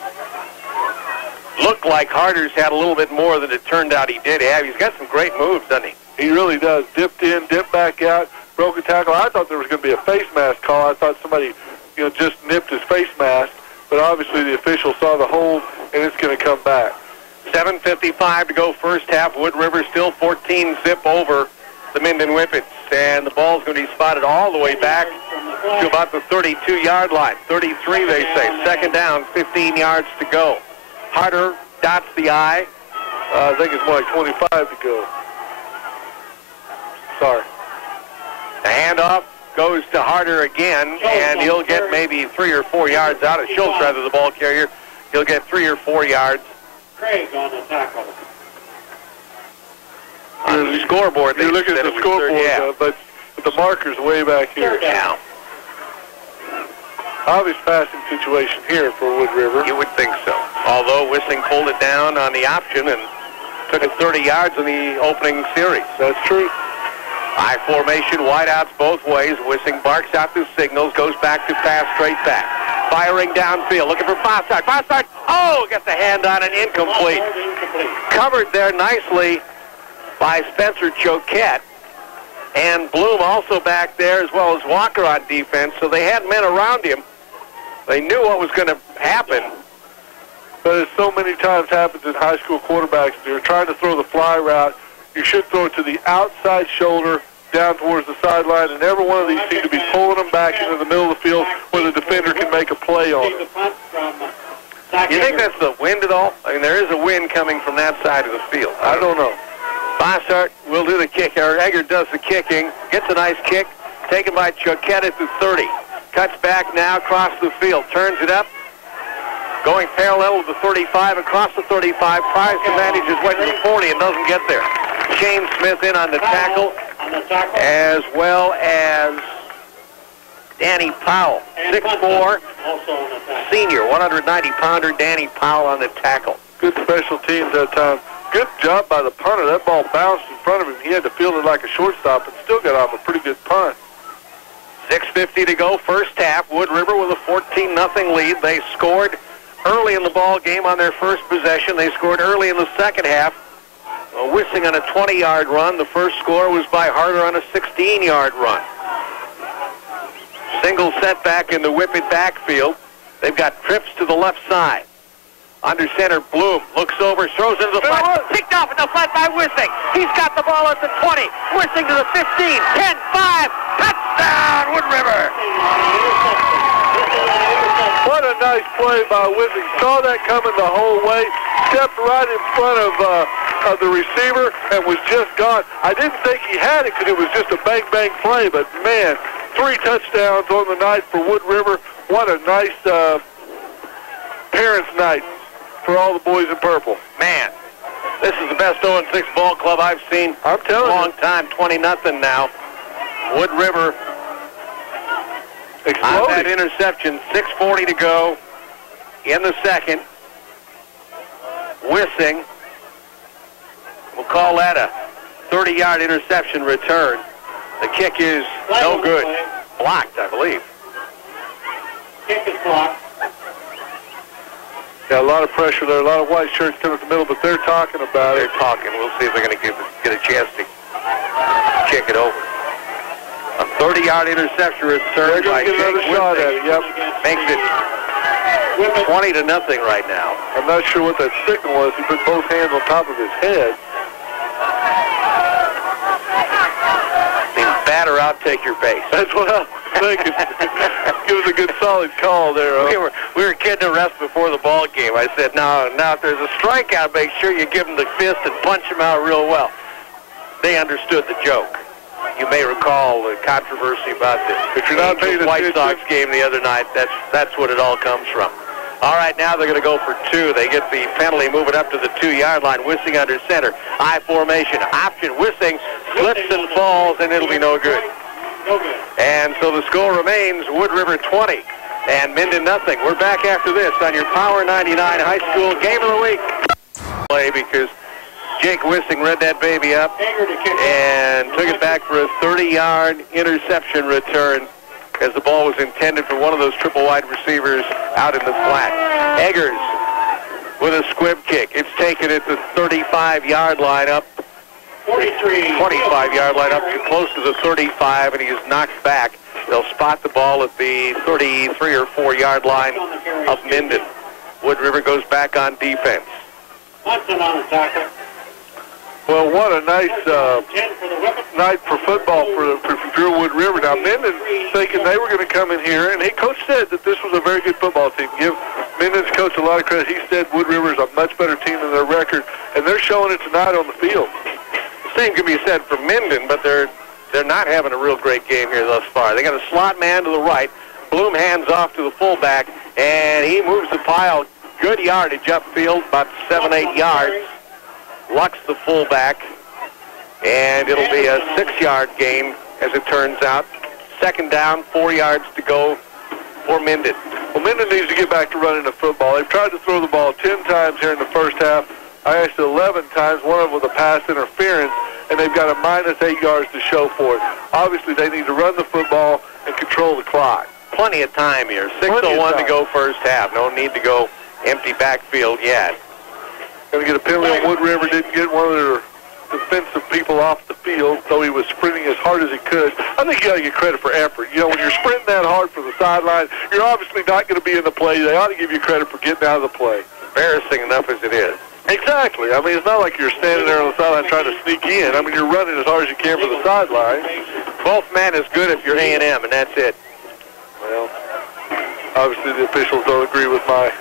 Looked like Harders had a little bit more than it turned out he did have. He's got some great moves, doesn't he? He really does. Dipped in, dipped back out, broke a tackle. I thought there was going to be a face mask call. I thought somebody, just nipped his face mask, but obviously the official saw the hold, and it's going to come back. 7:55 to go first half. Wood River still 14-zip over the Minden Whippets. And the ball's going to be spotted all the way back to about the 32-yard line. 33, they say. Second down, 15 yards to go. Harder dots the I. I think it's more like 25 to go. Sorry. The handoff goes to Harder again, and he'll get maybe 3 or 4 yards out of Schultz, rather, the ball carrier. He'll get 3 or 4 yards. Craig on the tackle. On the scoreboard, you're looking at the scoreboard, but the marker's way back here. Yeah. Obvious passing situation here for Wood River. You would think so. Although Wissing pulled it down on the option and took it 30 yards in the opening series. That's true. I formation, wideouts both ways. Wissing barks out the signals, goes back to pass straight back. Firing downfield, looking for Bossart. Bossart, gets a hand on it, incomplete. Covered there nicely by Spencer Choquette. And Bloom also back there, as well as Walker on defense. So they had men around him. They knew what was going to happen. But as so many times happens in high school quarterbacks, you're trying to throw the fly route. You should throw it to the outside shoulder down towards the sideline, and every one of these seem to be pulling them back into the middle of the field where the defender can make a play on it. You think that's the wind at all? I mean, there is a wind coming from that side of the field. I don't know. Bossart will do the kick, or Egger does the kicking, gets a nice kick, taken by Choquette at the 30. Cuts back now across the field, turns it up, going parallel with the 35, across the 35, tries to manage his way to the 40 and doesn't get there. Shane Smith in on the tackle, as well as Danny Powell, 6'4", senior, 190-pounder Danny Powell on the tackle. Good special teams that time. Good job by the punter. That ball bounced in front of him. He had to field it like a shortstop and still got off a pretty good punt. 6:50 to go, first half. Wood River with a 14-0 lead. They scored early in the ball game on their first possession. They scored early in the second half. Wissing on a 20-yard run. The first score was by Harder on a 16-yard run. Single setback in the Whippet backfield. They've got trips to the left side. Under center, Bloom looks over, throws into the flat. Picked off in the flat by Wissing. He's got the ball at the 20. Wissing to the 15, 10, 5. Touchdown, Wood River. What a nice play by Wissing. Saw that coming the whole way. Stepped right in front of the receiver and was just gone. I didn't think he had it because it was just a bang-bang play, but, man, 3 touchdowns on the night for Wood River. What a nice parents' night for all the boys in purple. Man, this is the best 0-6 ball club I've seen I'm telling a long you. time, 20-0 now. Wood River Exploding. on that interception, 6:40 to go in the second. Wissing, we'll call that a 30-yard interception return. The kick is no good. Blocked, I believe. Kick is blocked. Got a lot of pressure there, a lot of white shirts coming up the middle, but they're talking about it. They're talking. We'll see if they're going to get a chance to kick it over. A 30-yard interception return by Get another Jake shot at Wissing. it, yep. Makes it 20-0 right now. I'm not sure what that signal was. He put both hands on top of his head. Means batter out, take your base. That's what I was thinking. Give us a good solid call there. Huh? We were kidding around before the ball game. I said, now if there's a strikeout, make sure you give them the fist and punch them out real well. They understood the joke. You may recall the controversy about the White Sox game the other night. That's what it all comes from. All right, now they're going to go for 2. They get the penalty moving up to the 2-yard line. Wissing under center. I formation. Option. Wissing slips and falls, and it'll be no good. No good. And so the score remains Wood River 20 and Minden nothing. We're back after this on your Power 99 High School Game of the Week. Play because Jake Wissing read that baby up and took it back for a 30-yard interception return as the ball was intended for one of those triple wide receivers out in the flat. Eggers with a squib kick. It's taken at the 35-yard line up. 25-yard line up to close to the 35, and he is knocked back. They'll spot the ball at the 33 or 4-yard line of Minden. Wood River goes back on defense. Munson on the tackle. Well, what a nice night for football for Wood River. Now, Minden thinking they were going to come in here, and Coach said that this was a very good football team. Give Minden's coach a lot of credit. He said Wood River is a much better team than their record, and they're showing it tonight on the field. The same can be said for Minden, but they're not having a real great game here thus far. They got a slot man to the right. Bloom hands off to the fullback, and he moves the pile. Good yardage upfield, about 7-8 yards. Lucks the fullback, and it'll be a 6-yard gain as it turns out. Second down, 4 yards to go for Minden. Well, Minden needs to get back to running the football. They've tried to throw the ball 10 times here in the first half. I asked 11 times, one of them with a pass interference, and they've got a -8 yards to show for it. Obviously, they need to run the football and control the clock. Plenty of time here. 6:01 to go first half. No need to go empty backfield yet. Going to get a penalty on Wood River. Didn't get one of their defensive people off the field, so he was sprinting as hard as he could. I think you got to get credit for effort. You know, when you're sprinting that hard for the sideline, you're obviously not going to be in the play. They ought to give you credit for getting out of the play. Embarrassing enough as it is. Exactly. I mean, it's not like you're standing there on the sideline trying to sneak in. I mean, you're running as hard as you can for the sideline. Both men is good if you're A&M, and that's it. Well, obviously the officials don't agree with my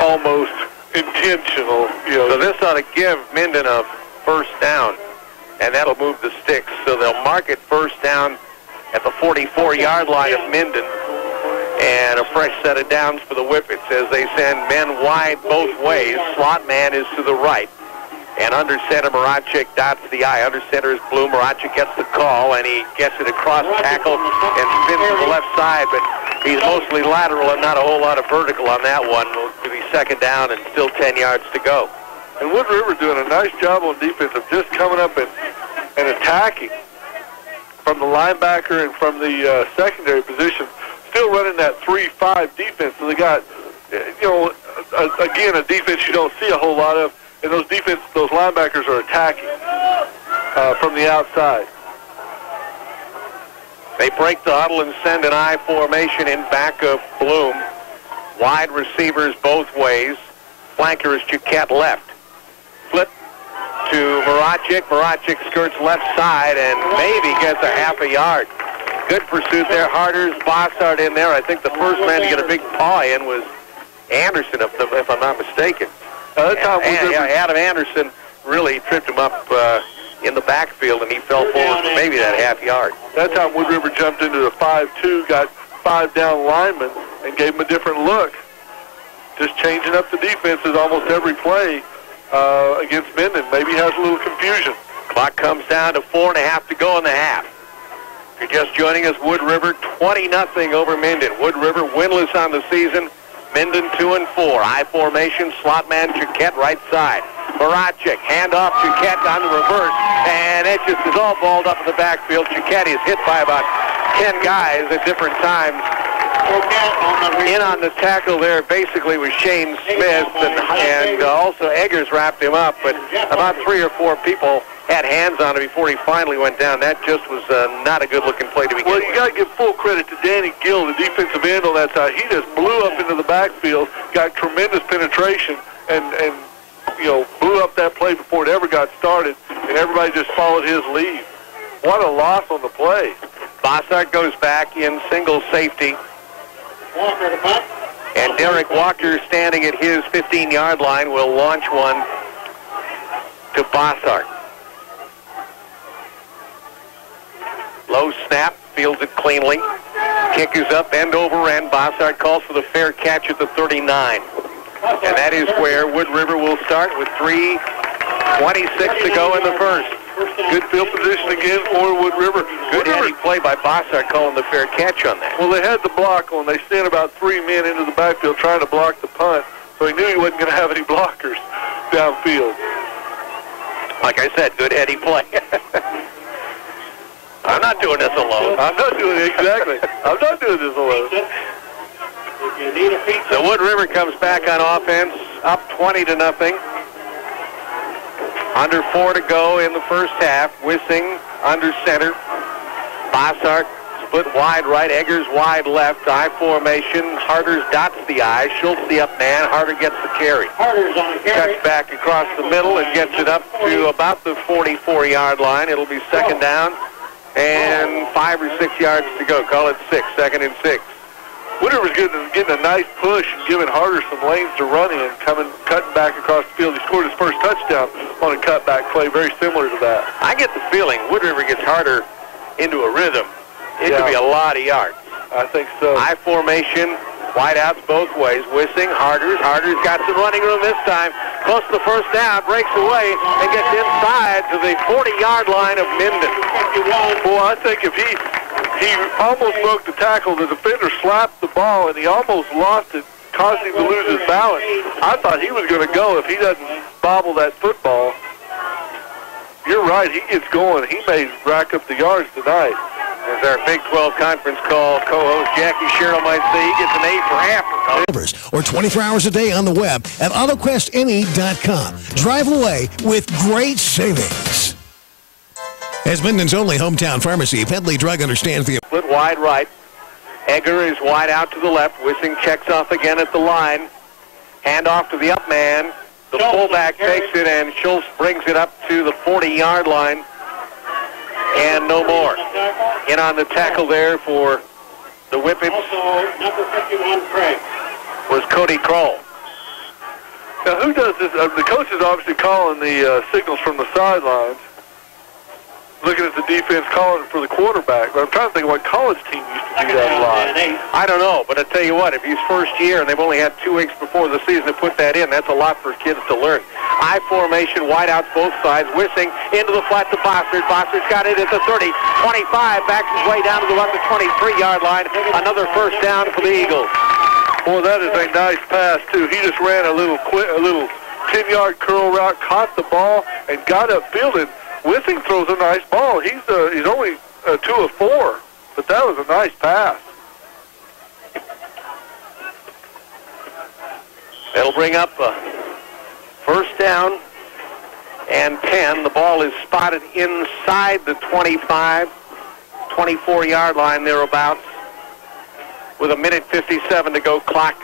almost intentional, So this ought to give Minden a first down, and that'll move the sticks. So they'll mark it first down at the 44-yard line of Minden, and a fresh set of downs for the Whippets as they send men wide both ways. Slot man is to the right, and under center Maracek dots the I. Under center is Blue. Maracek gets the call, and he gets it across tackle and spins to the left side, but he's mostly lateral and not a whole lot of vertical on that one. It'll be second down and still 10 yards to go. And Wood River doing a nice job on defense of just coming up and attacking from the linebacker and from the secondary position, still running that 3-5 defense. So they got, again, a defense you don't see a whole lot of, and those linebackers are attacking from the outside. They break the huddle and send an I formation in back of Bloom. Wide receivers both ways. Flanker is Chiquette left. Flip to Maracek. Maracek skirts left side and maybe gets a half a yard. Good pursuit there. Harders, Bossard in there. I think the first man to get a big paw in was Anderson, if I'm not mistaken. Adam Anderson really tripped him up in the backfield, and he fell forward for maybe that half yard. That time Wood River jumped into the 5-2, got 5 down linemen, and gave him a different look. Just changing up the defenses almost every play against Minden. Maybe has a little confusion. Clock comes down to 4.5 to go in the half. If you're just joining us, Wood River 20-0 over Minden. Wood River winless on the season. Minden 2-4. I formation, slot man Chiquette right side. Maracek, hand off Chiquette on the reverse, and it just is all balled up in the backfield. Chiquette is hit by about 10 guys at different times. In on the tackle there basically was Shane Smith, and also Eggers wrapped him up, but about 3 or 4 people had hands on him before he finally went down. That just was not a good-looking play to begin with. Well, you got to give full credit to Danny Gill, the defensive end on that side. He just blew up into the backfield, got tremendous penetration, and blew up that play before it ever got started, and everybody just followed his lead. What a loss on the play. Bossart goes back in single safety. Walker to punt. And Derek Walker, standing at his 15-yard line, will launch one to Bossart. Low snap, fields it cleanly. Kick is up, end over end. Bossart calls for the fair catch at the 39. And that is where Wood River will start with 3:26 to go in the first. Good field position again for Wood River. Good heady play by Bossart calling the fair catch on that. Well, they had the block on. They sent about 3 men into the backfield trying to block the punt, so he knew he wasn't going to have any blockers downfield. Like I said, good heady play. I'm not doing this alone. I'm not doing it, exactly. I'm not doing this alone. So Wood River comes back on offense, up 20-0. Under 4 to go in the first half. Wissing under center. Bossart split wide right. Eggers wide left. I formation. Harders dots the I. Schultz the up man. Harder gets the carry. Harder's on the carry. Cuts back across the middle and gets it up to about the 44-yard line. It'll be second down and 5 or 6 yards to go. Call it 6. Second and 6. Wood River's getting a nice push and giving Harder some lanes to run in, cutting back across the field. He scored his first touchdown on a cutback play, very similar to that. I get the feeling Wood River gets Harder into a rhythm. It could be a lot of yards. I think so. I formation, wideouts both ways. Wissing, Harders. Harders got some running room this time. Close to the first down, breaks away, and gets inside to the 40-yard line of Minden. Well, I think if he almost broke the tackle. The defender slapped the ball, and he almost lost it, caused him to lose his balance. I thought he was going to go if he doesn't bobble that football. You're right. He gets going. He may rack up the yards tonight. As our Big 12 conference call co-host Jackie Sherrill might say, he gets an A for effort. Or 24 hours a day on the web at AutoQuestNE.com. Drive away with great savings. As Minden's only hometown pharmacy, Pedley Drug understands the... Split wide right. Egger is wide out to the left. Wissing checks off again at the line. Hand off to the up man. The fullback takes it, and Schultz brings it up to the 40-yard line, and no more. In on the tackle there for the Whippets Also, number 51, Craig. was Cody Kroll. Now, who does this? The coach is obviously calling the signals from the sidelines, looking at the defense, calling it for the quarterback. But I'm trying to think of what college team used to do that a lot. I don't know, but I tell you what, if he's first year and they've only had 2 weeks before the season to put that in, that's a lot for kids to learn. I formation, wideouts both sides, Wissing into the flat to Bossard. Bossard's got it at the 30, 25, backs his way down to about the 23-yard line. Another first down for the Eagles. Boy, that is a nice pass, too. He just ran a little 10-yard curl route, caught the ball, and got upfield. And Wissing throws a nice ball. He's only 2 of 4, but that was a nice pass. It'll bring up a first down and 10. The ball is spotted inside the 25, 24-yard line thereabouts, with a minute 57 to go, clock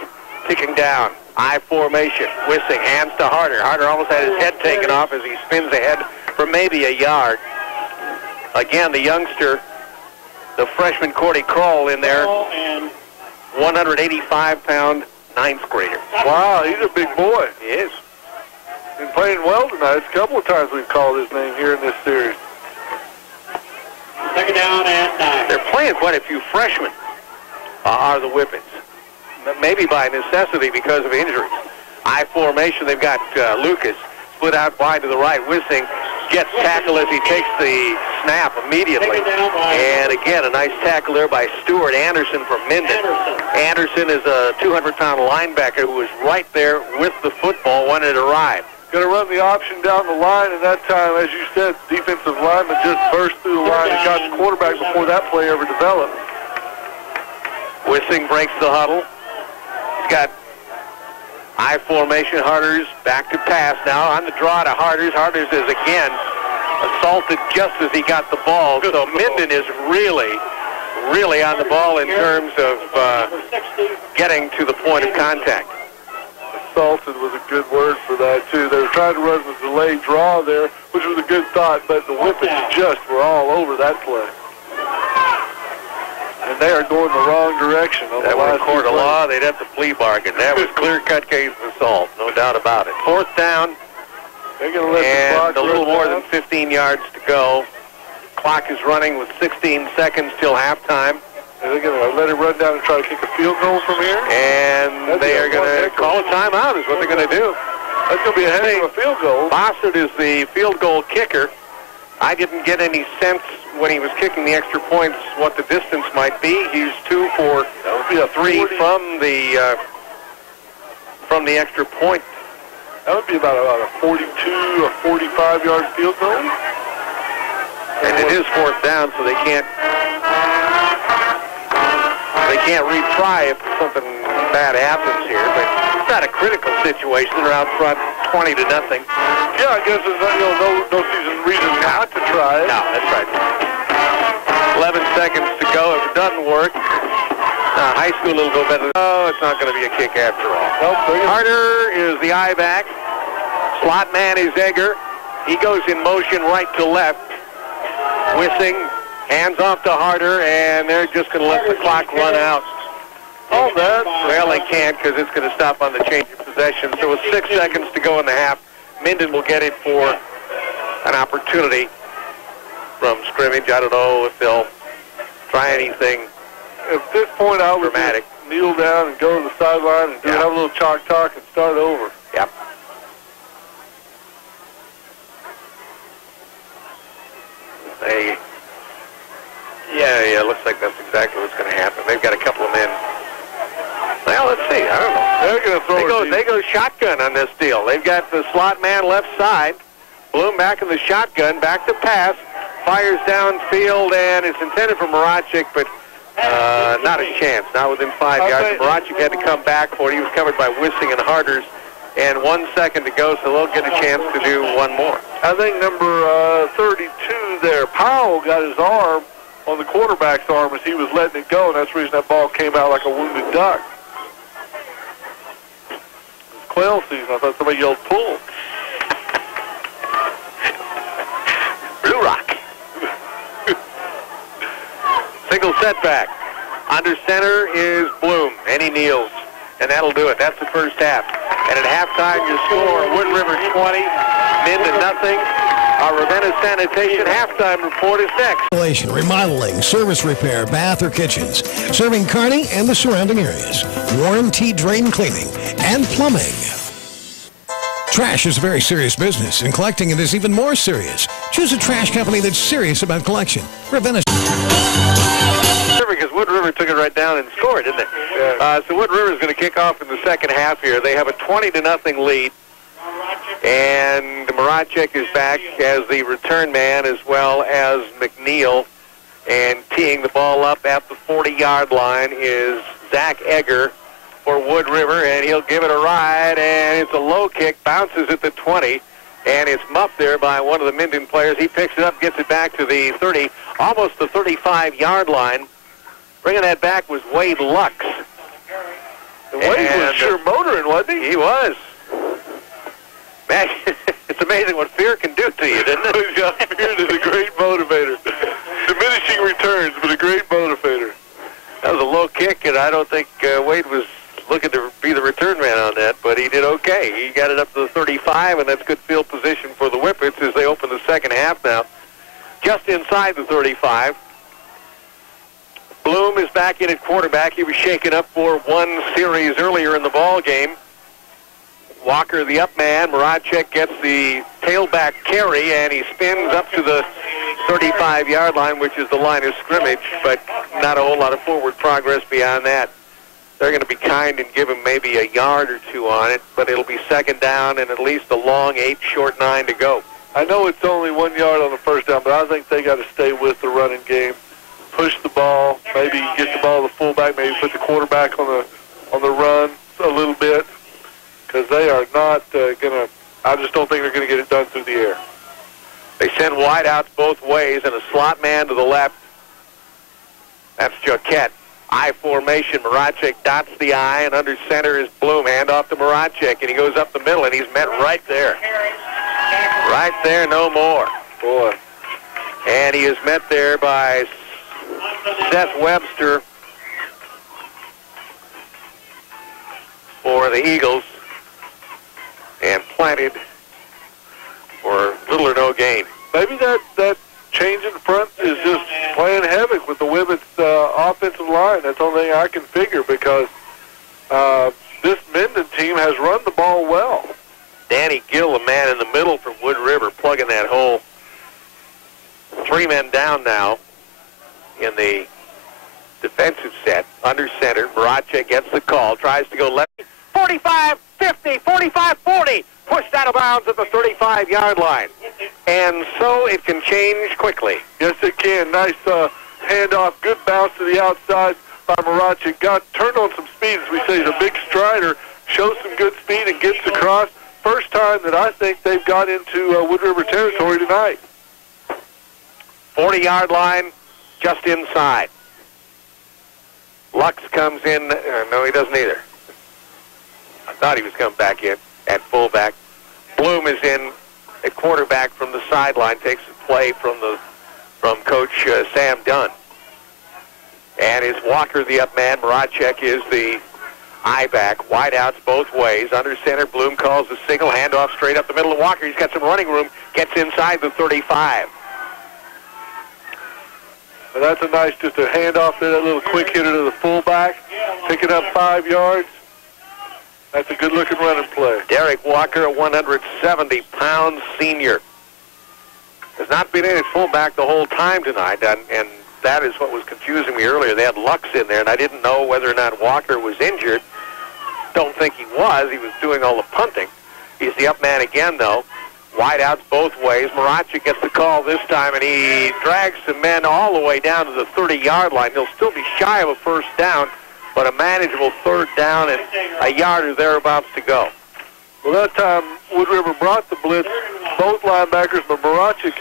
ticking down. I formation, Wissing, hands to Harder. Harder almost had his head taken off as he spins ahead for maybe a yard. Again, the youngster, the freshman Cody Kroll in there, 185-pound ninth grader. Wow, he's a big boy. He is. Been playing well tonight. It's a couple of times we've called his name here in this series. Second down and 9. They're playing quite a few freshmen, are the Whippets. Maybe by necessity because of injuries. I formation, they've got Lucas split out wide to the right. Wissing gets tackled as he takes the snap immediately. And again, a nice tackle there by Stuart Anderson from Minden. Anderson is a 200-pound linebacker who was right there with the football when it arrived. Going to run the option down the line, and that time, as you said, defensive lineman just burst through the line and got the quarterback before that play ever developed. Wissing breaks the huddle. He's got I formation. Harders back to pass now on the draw to Harders. Harders is again assaulted just as he got the ball. So Minden is really on the ball in terms of getting to the point of contact. Assaulted was a good word for that, too. They were trying to run the delayed draw there, which was a good thought, but the Whippets just were all over that play. And they are going the wrong direction. That were a court of law, they'd have to plea bargain. That was clear-cut case of assault, no doubt about it. Fourth down, they're going to let the clock a little more down. than 15 yards to go. Clock is running with 16 seconds till halftime. Are they going to let it run down and try to kick a field goal from here? And they are going to call a timeout is what they're going to do. That's going to be a heck of a field goal. Bossard is the field goal kicker. I didn't get any sense when he was kicking the extra points what the distance might be. He's 2 for 3 from the extra point. That would be about a 42 or 45-yard field goal. And it is fourth down, so they can't retry if something bad happens here. But it's not a critical situation. They're out front 20-0. Yeah, I guess there's no reason not to try it. No, that's right. 11 seconds to go. If it doesn't work, high school a little bit better. Oh, it's not going to be a kick after all. Nope, Harder is the I-back. Slot man is Egger. He goes in motion right to left. Wissing, hands off to Harder, and they're just going to let the clock run out. Oh, that. Well, they can't because it's going to stop on the change of possession. So with 6 seconds to go in the half, Minden will get it for an opportunity from scrimmage. I don't know if they'll try anything At this point, I would dramatic. Kneel down and go to the sideline and have a little chalk talk and start over. Yep. Yeah, looks like that's exactly what's going to happen. They've got a couple of men. Well, let's see. I don't know. They're going to throw They go shotgun on this deal. They've got the slot man left side. Bloom back in the shotgun, back to pass. Fires downfield, and it's intended for Moracic, but not a chance. Not within 5 yards. Moracic had to come back for it. He was covered by Wissing and Harders. And 1 second to go, so they'll get a chance to do one more. I think number 32 there, Powell, got his arm on the quarterback's arm as he was letting it go, and that's the reason that ball came out like a wounded duck. quail season. I thought somebody yelled pull. Blue Rock. Single setback. Under center is Bloom, and he kneels. And that'll do it. That's the first half. And at halftime, your score, Wood River 20, Minden nothing. Our Ravenna Sanitation halftime report is next. Installation, remodeling, service repair, bath or kitchens, serving Kearney and the surrounding areas, warranty drain cleaning, and plumbing. Trash is a very serious business, and collecting it is even more serious. Choose a trash company that's serious about collection. Ravenna. Because Wood River took it right down and scored, didn't they? Yeah. So Wood River is going to kick off in the second half here. They have a 20-0 lead, and Moracek is back as the return man as well as McNeil, and teeing the ball up at the 40-yard line is Zach Egger for Wood River, and he'll give it a ride, and it's a low kick, bounces at the 20, and it's muffed there by one of the Minden players. He picks it up, gets it back to the 30, almost the 35-yard line. Bringing that back was Wade Lux. And Wade was sure motoring, wasn't he? He was. Man, it's amazing what fear can do to you, doesn't it? Yeah, fear is a great motivator. Diminishing returns, but a great motivator. That was a low kick, and I don't think Wade was looking to be the return man on that, but he did okay. He got it up to the 35, and that's good field position for the Whippets as they open the second half now. Just inside the 35. Bloom is back in at quarterback. He was shaken up for one series earlier in the ball game. Walker, the up man. Moracek gets the tailback carry, and he spins up to the 35-yard line, which is the line of scrimmage, but not a whole lot of forward progress beyond that. They're going to be kind and give him maybe a yard or two on it, but it'll be second down and at least a long 8, short 9 to go. I know it's only 1 yard on the first down, but I think they got to stay with the running game. Push the ball, maybe get the ball to the fullback, maybe put the quarterback on the run a little bit, because they are not going to, I just don't think they're going to get it done through the air. They send wideouts both ways and a slot man to the left. That's Joquette. I formation. Moracek dots the I, and under center is Bloom. Hand off to Moracek, and he goes up the middle, and he's met right there. Right there, no more. Boy. And he is met there by Seth Webster for the Eagles, and planted for little or no gain. Maybe that change in front is just playing havoc with the Whippets offensive line. That's the only thing I can figure, because this Minden team has run the ball well. Danny Gill, the man in the middle from Wood River, plugging that hole. 3 men down now in the defensive set. Under center, Moracek gets the call, tries to go left. 45, 50, 45, 40. Pushed out of bounds at the 35-yard line. And so it can change quickly. Yes, it can. Nice handoff. Good bounce to the outside by Moracek. Turned on some speed. As we say, he's a big strider. Shows some good speed and gets across. First time that I think they've got into Wood River territory tonight. 40-yard line, just inside. Lux comes in. No, he doesn't either. I thought he was coming back in at fullback. Bloom is in at quarterback from the sideline, takes the play from Coach Sam Dunn. And is Walker the up man? Moracek is the I-back. Wideouts both ways. Under center, Bloom calls the signal. Handoff straight up the middle of Walker. He's got some running room. Gets inside the 35. And that's a nice, just a handoff there, that little quick hitter to the fullback. Picking up 5 yards. That's a good-looking running play. Derek Walker, a 170-pound senior, has not been in at fullback the whole time tonight, and that is what was confusing me earlier. They had Lux in there, and I didn't know whether or not Walker was injured. Don't think he was. He was doing all the punting. He's the up man again, though. Wideouts both ways. Moracek gets the call this time, and he drags some men all the way down to the 30-yard line. He'll still be shy of a first down, but a manageable third down and a yard or thereabouts to go. Well, that time Wood River brought the blitz, both linebackers, but Moracek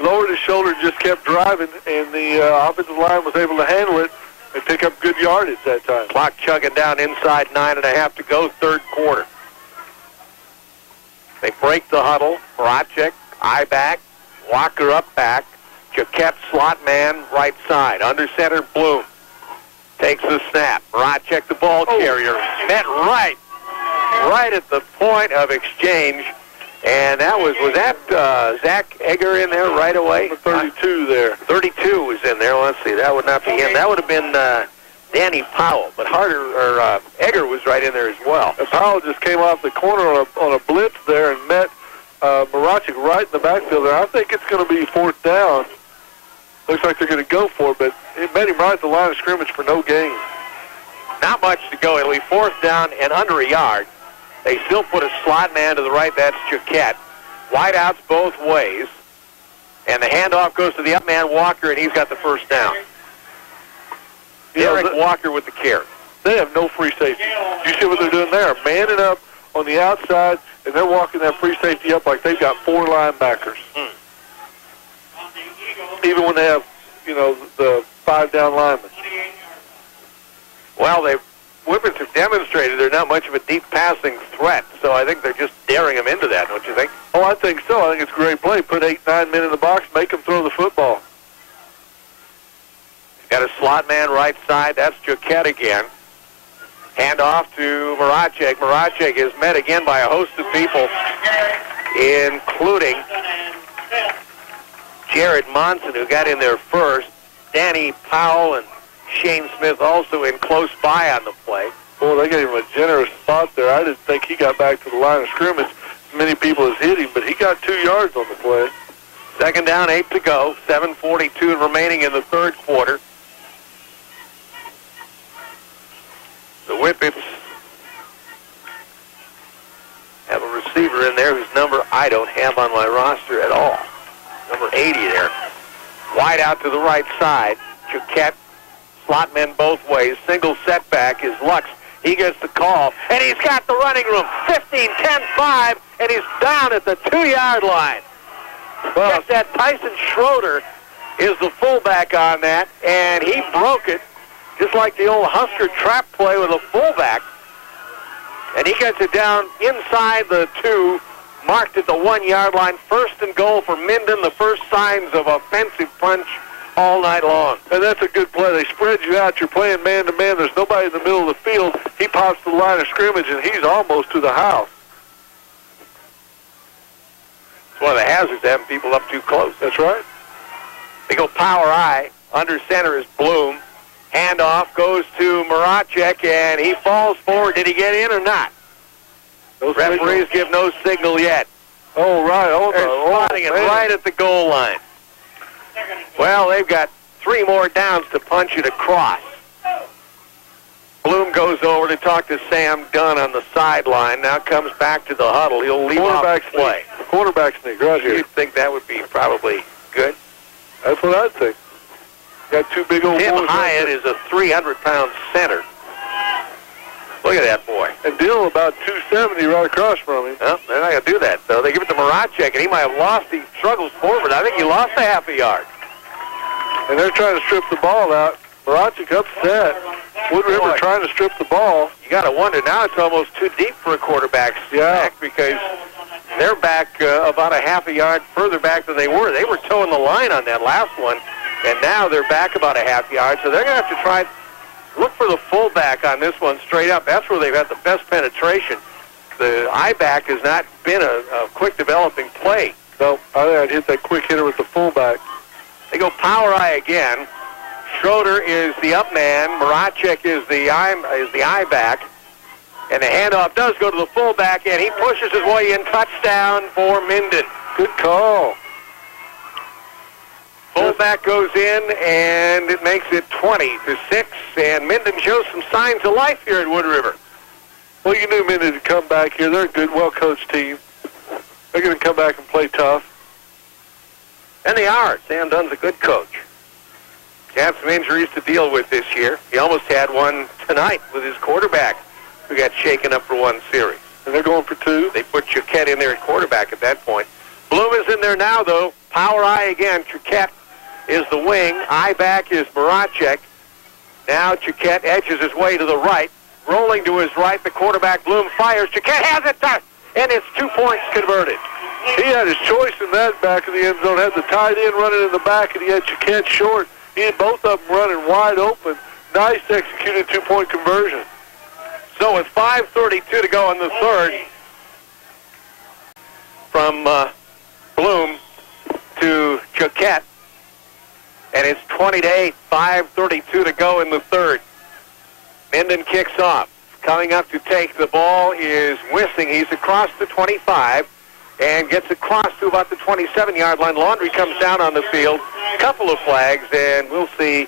lowered his shoulder, just kept driving, and the offensive line was able to handle it and pick up good yardage that time. Clock chugging down inside 9.5 to go, third quarter. They break the huddle. Maracek, eye back. Walker up back. Jaquette, slot man, right side. Under center, Bloom. Takes the snap. Maracek, the ball carrier. Met right at the point of exchange. And that was that Zach Egger in there right away? 32 there. 32 was in there. Let's see. That would not be him. That would have been Danny Powell. But Egger was right in there as well. And Powell just came off the corner on a blitz there and met Maracek right in the backfield there. I think it's going to be fourth down. Looks like they're going to go for it, but it met him right at the line of scrimmage for no gain. Not much to go. It'll be fourth down and under a yard. They still put a slot man to the right. That's Jaquette. Wideouts both ways. And the handoff goes to the up man, Walker, and he's got the first down. Derek Walker with the carry. They have no free safety. You see what they're doing there? Manning up on the outside, and they're walking that free safety up like they've got 4 linebackers. Even when they have, the 5 down linemen. Well, Whippets have demonstrated they're not much of a deep passing threat, so I think they're just daring them into that, don't you think? Oh, I think so. I think it's a great play. Put 8, 9 men in the box, make them throw the football. Got a slot man right side. That's Jaquette again. Hand off to Maracek. Maracek is met again by a host of people, including Jared Monson, who got in there first. Danny Powell and Shane Smith also in close by on the play. Well, they gave him a generous spot there. I didn't think he got back to the line of scrimmage. Many people has hit him, but he got 2 yards on the play. Second down, 8 to go. 7:42 remaining in the third quarter. The Whippets have a receiver in there whose number I don't have on my roster at all. Number 80 there. Wide out to the right side. Jaquette, slot men both ways. Single setback is Lux. He gets the call, and he's got the running room. 15, 10, 5, and he's down at the 2-yard line. Well, that Tyson Schroeder is the fullback on that, and he broke it just like the old Husker trap play with a fullback. And he gets it down inside the 2, marked at the 1-yard line. First and goal for Minden, the first signs of offensive punch all night long. And that's a good play. They spread you out. You're playing man-to-man. There's nobody in the middle of the field. He pops to the line of scrimmage, and he's almost to the house. It's one of the hazards, having people up too close. That's right. They go power I. Under center is Bloom. Handoff goes to Maracek, and he falls forward. Did he get in or not? No Referees give no signal yet. Oh, right. They're spotting it right at the goal line. Well, they've got 3 more downs to punch it across. Bloom goes over to talk to Sam Dunn on the sideline. Now comes back to the huddle. He'll leave off the play. Quarterback sneak right here. You'd think that would be probably good. That's what I'd think. Got 2 big old Tim boys. Hyatt is a 300-pound center. Look at that boy. And Dill about 270 right across from him. Well, they're not going to do that, though. They give it to Maracek, and he might have lost. He struggles forward. I think he lost a half a yard. And they're trying to strip the ball out. Maracek upset. Wood River trying to strip the ball. You got to wonder, now it's almost too deep for a quarterback sack because they're back about a half a yard further back than they were. They were towing the line on that last one, and now they're back about a half yard. So they're going to have to try look for the fullback on this one straight up. That's where they've had the best penetration. The I-back has not been a quick developing play. So I think I'd hit that quick hitter with the fullback. They go power I again. Schroeder is the up man. Maracek is the I-back. And the handoff does go to the fullback, and he pushes his way in. Touchdown for Minden. Good call. Fullback goes in, and it makes it 20-6, and Minden shows some signs of life here at Wood River. Well, you knew Minden would come back here. They're a good, well-coached team. They're going to come back and play tough. And they are. Sam Dunn's a good coach. He had some injuries to deal with this year. He almost had one tonight with his quarterback, who got shaken up for one series. And they're going for 2. They put Jaquette in there at quarterback at that point. Bloom is in there now, though. Power I again. Jaquette is the wing. I-back is Maracek. Now Jaquette edges his way to the right. Rolling to his right, the quarterback, Bloom, fires. Jaquette has it. and it's 2 points converted. He had his choice in that back of the end zone. Had the tight end running in the back, and he had Jaquette short. He had both of them running wide open. Nice executed 2-point conversion. So with 5:32 to go in the third, from Bloom to Jaquette, and it's 20-8, 5:32 to go in the third. Minden kicks off. Coming up to take the ball is Wissing. He's across the 25 and gets across to about the 27-yard line. Laundry comes down on the field. Couple of flags, and we'll see,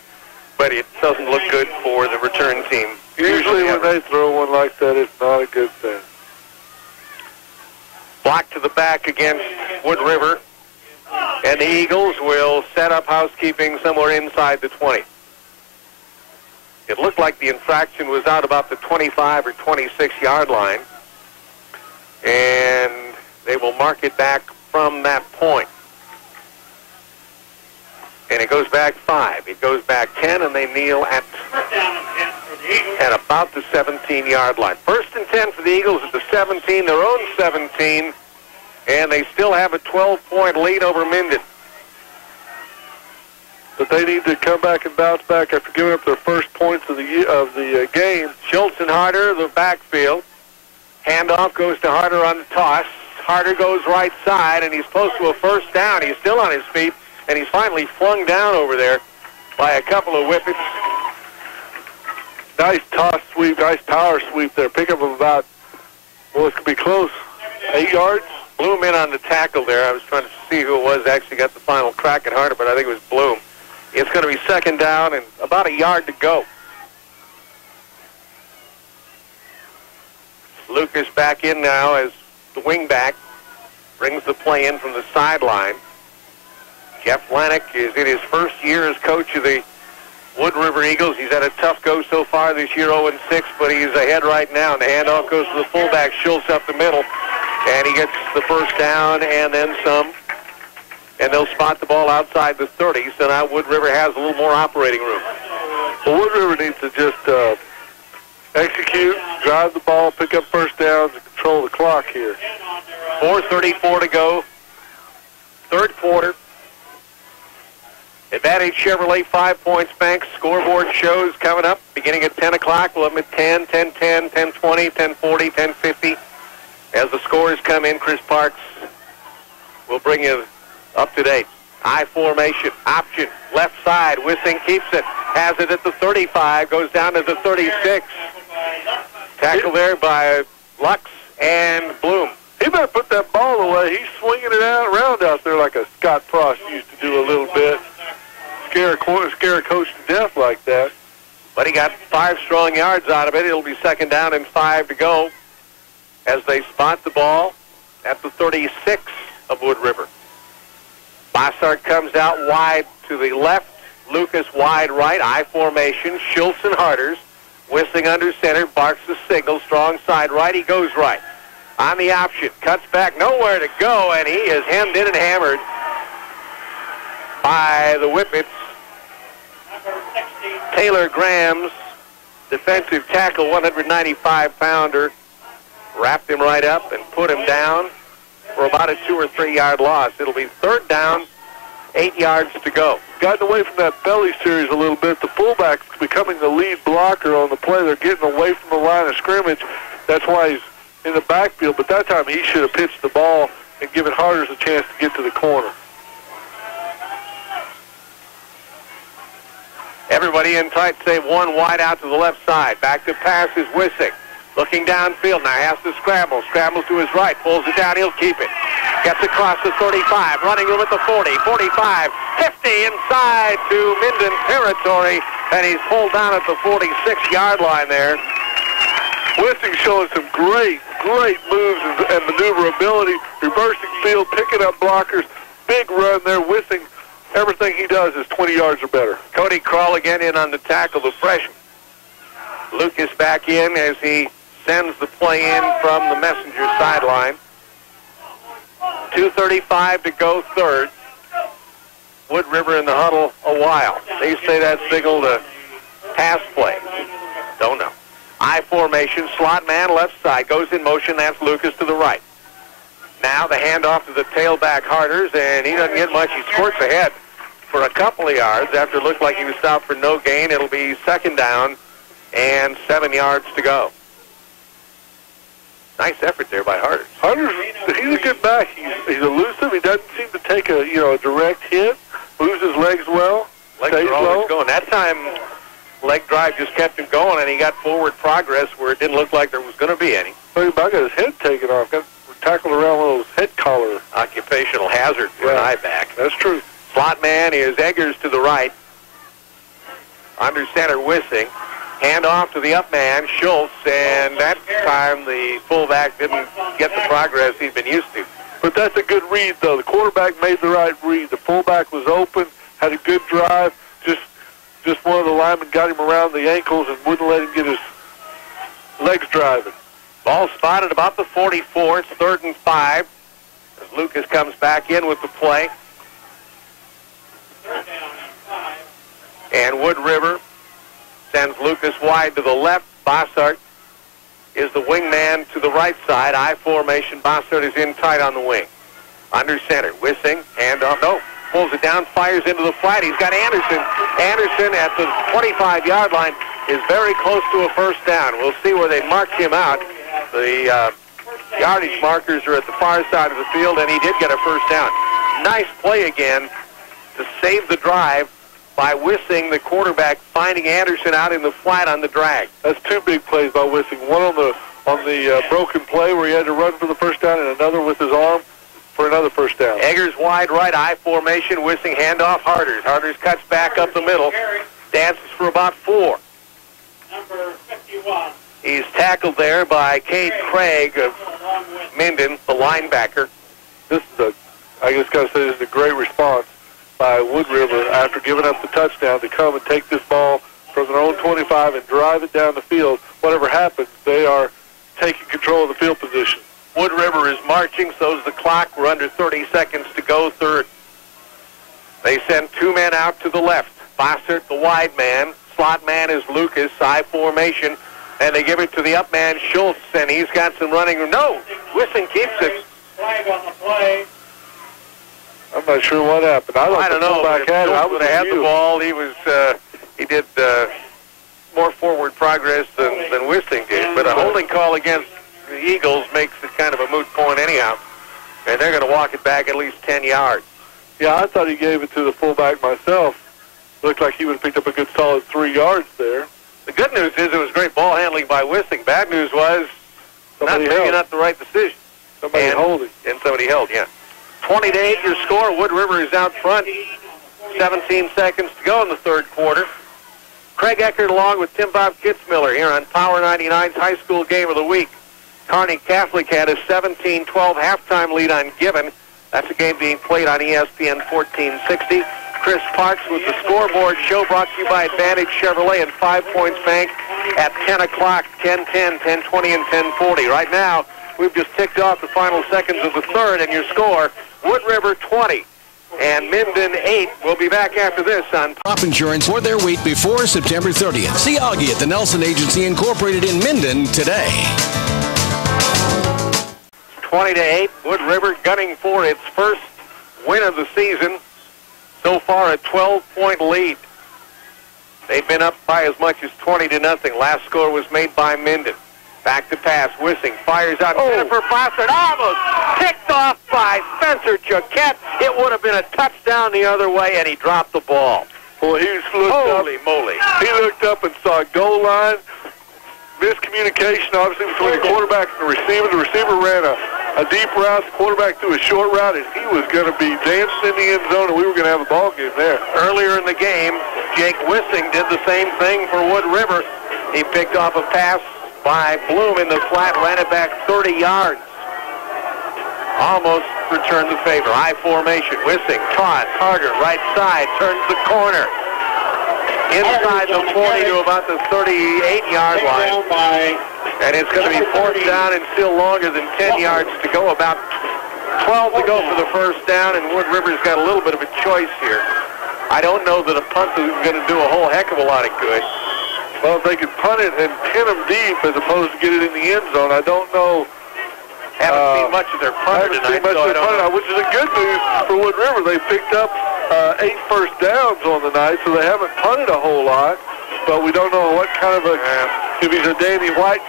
but it doesn't look good for the return team. Usually when they throw one like that, it's not a good thing. Block to the back against Wood River, and the Eagles will set up housekeeping somewhere inside the 20. It looked like the infraction was out about the 25 or 26-yard line, and they will mark it back from that point. And it goes back 5. It goes back 10, and they kneel at about the 17-yard line. First and 10 for the Eagles at the 17, their own 17, and they still have a 12-point lead over Minden. But they need to come back and bounce back after giving up their first points of the game. Schultz and Harder, the backfield. Handoff goes to Harder on the toss. Harder goes right side, and he's close to a first down. He's still on his feet, and he's finally flung down over there by a couple of whippets. Nice toss sweep, nice power sweep there. Pickup of about, well, it could be close, 8 yards. Bloom in on the tackle there. I was trying to see who it was that actually got the final crack at Harder, but I think it was Bloom. It's going to be second down and about a yard to go. Lucas back in now as the wingback, brings the play in from the sideline. Jeff Lanick is in his first year as coach of the Wood River Eagles. He's had a tough go so far this year, 0-6, but he's ahead right now. And the handoff goes to the fullback, Schultz up the middle, and he gets the first down and then some. And they'll spot the ball outside the 30, so now Wood River has a little more operating room. Well, Wood River needs to just execute, drive the ball, pick up first downs, and control the clock here. 4:34 to go, third quarter. Advantage Chevrolet, 5 points bank. Scoreboard shows coming up beginning at 10 o'clock. We'll have them at 10, 10:10, 10:20, 10:40, 10:50. As the scores come in, Chris Parks will bring you up to date. I formation, option, left side. Wissing keeps it, has it at the 35, goes down to the 36. Tackle there by Lux and Bloom. He better put that ball away. He's swinging it around out there like a Scott Frost used to do a little bit. Scare a coach to death like that. But he got 5 strong yards out of it. It'll be second down and 5 to go as they spot the ball at the 36 of Wood River. Bossart comes out wide to the left. Lucas wide right. I formation. Schultz and Harders. Wissing under center. Barks the signal. Strong side right. He goes right. On the option. Cuts back. Nowhere to go. And he is hemmed in and hammered by the Whippets. Taylor Graham's defensive tackle, 195-pounder, wrapped him right up and put him down for about a 2 or 3 yard loss. It'll be third down, 8 yards to go. Gotten away from that belly series a little bit. The fullback's becoming the lead blocker on the play. They're getting away from the line of scrimmage. That's why he's in the backfield. But that time he should have pitched the ball and given Harders a chance to get to the corner. Everybody in tight, save one wide out to the left side. Back to pass is Wissing. Looking downfield now, has to scramble. Scrambles to his right, pulls it down, he'll keep it. Gets across the 35, running room at the 40, 45, 50 inside to Minden territory, and he's pulled down at the 46-yard line there. Wissing showing some great moves and maneuverability, reversing field, picking up blockers, big run there. Wissing, everything he does is 20 yards or better. Cody Kroll again in on the tackle, the freshman. Lucas back in as he sends the play in from the Messenger sideline. 2:35 to go third. Wood River in the huddle a while. They say that signal to pass play. Don't know. I formation, slot man left side, goes in motion, that's Lucas to the right. Now the handoff to the tailback Harders, and he doesn't get much. He squirts ahead for a couple of yards after it looked like he was stopped for no gain. It'll be second down and 7 yards to go. Nice effort there by Harders. Harders, he's a good back. He's elusive. He doesn't seem to take a direct hit. Moves his legs well. Legs are always going. That time, leg drive just kept him going, and he got forward progress where it didn't look like there was going to be any. I got his head taken off. Got tackled around one of those head collar. Occupational hazard for an eye back. That's true. Slot man is Eggers to the right. Under center, Wissing. Hand off to the up man, Schultz, and that time the fullback didn't get the progress he'd been used to. But that's a good read, though. The quarterback made the right read. The fullback was open, had a good drive. Just one of the linemen got him around the ankles and wouldn't let him get his legs driving. Ball spotted about the 44. It's 3rd and 5 as Lucas comes back in with the play. And Wood River sends Lucas wide to the left. Bossart is the wingman to the right side. I formation. Bossart is in tight on the wing. Under center. Wissing. Handoff. No. Pulls it down. Fires into the flat. He's got Anderson. Anderson at the 25-yard line is very close to a first down. We'll see where they marked him out. The yardage markers are at the far side of the field, and he did get a first down. Nice play again to save the drive by Wissing, the quarterback, finding Anderson out in the flat on the drag. That's 2 big plays by Wissing. One on the broken play where he had to run for the first down, and another with his arm for another first down. Eggers wide right, I formation. Wissing handoff. Harders. Harders cuts back up the middle. Dances for about 4. Number 51. He's tackled there by Cade Craig of Minden, the linebacker. I just got to say, this is a great response by Wood River after giving up the touchdown to come and take this ball from their own 25 and drive it down the field. Whatever happens, they are taking control of the field position. Wood River is marching, so's the clock. We're under 30 seconds to go, 3rd. They send 2 men out to the left. Bossart, the wide man. Slot man is Lucas, I formation. And they give it to the up man, Schultz, and he's got some running. No, Wissing keeps it. Flag on the play. I'm not sure what happened. I don't know. If Schultz would have had the ball, he did more forward progress than Wissing did. But a holding call against the Eagles makes it kind of a moot point anyhow. And they're going to walk it back at least 10 yards. Yeah, I thought he gave it to the fullback myself. Looked like he would have picked up a good solid 3 yards there. The good news is it was great ball handling by Wissing. Bad news was not the right decision. Somebody holding. And somebody held, yeah. 20-8 your score. Wood River is out front. 17 seconds to go in the 3rd quarter. Craig Eckert along with Tim Bob Kitzmiller here on Power 99's High School Game of the Week. Kearney Catholic had a 17-12 halftime lead on Gibbon. That's a game being played on ESPN 1460. Chris Parks with the scoreboard show brought to you by Advantage Chevrolet and 5 Points Bank at 10 o'clock, 10:10, 10:20, and 10:40. Right now, we've just ticked off the final seconds of the 3rd, and your score, Wood River 20 and Minden 8. We'll be back after this on Crop insurance for their week before September 30th. See Augie at the Nelson Agency Incorporated in Minden today. 20-8, Wood River gunning for its first win of the season. So far, a 12-point lead. They've been up by as much as 20-0. Last score was made by Minden. Back to pass. Wissing fires out. Jennifer Bossart almost picked off by Spencer Choquette. It would have been a touchdown the other way, and he dropped the ball. Boy, he looked Holy moly. He looked up and saw a goal line. Miscommunication, obviously, between the quarterback and the receiver. The receiver ran a deep route. The quarterback threw a short route, and he was going to be dancing in the end zone, and we were going to have a ball game there. Earlier in the game, Jake Wissing did the same thing for Wood River. He picked off a pass by Bloom in the flat, ran it back 30 yards. Almost returned the favor. I formation. Wissing, toss, Harder, right side, turns the corner. Inside the 40 to about the 38-yard line. And it's going to be 4th down and still longer than 10 yards to go. About 12 to go for the first down, and Wood River's got a little bit of a choice here. I don't know that a punt is going to do a whole heck of a lot of good. Well, if they could punt it and pin them deep as opposed to get it in the end zone, I don't know Haven't seen much of their punter tonight, which is a good news for Wood River. They picked up 8 first downs on the night, so they haven't punted a whole lot. But we don't know what kind of if he's a Danny White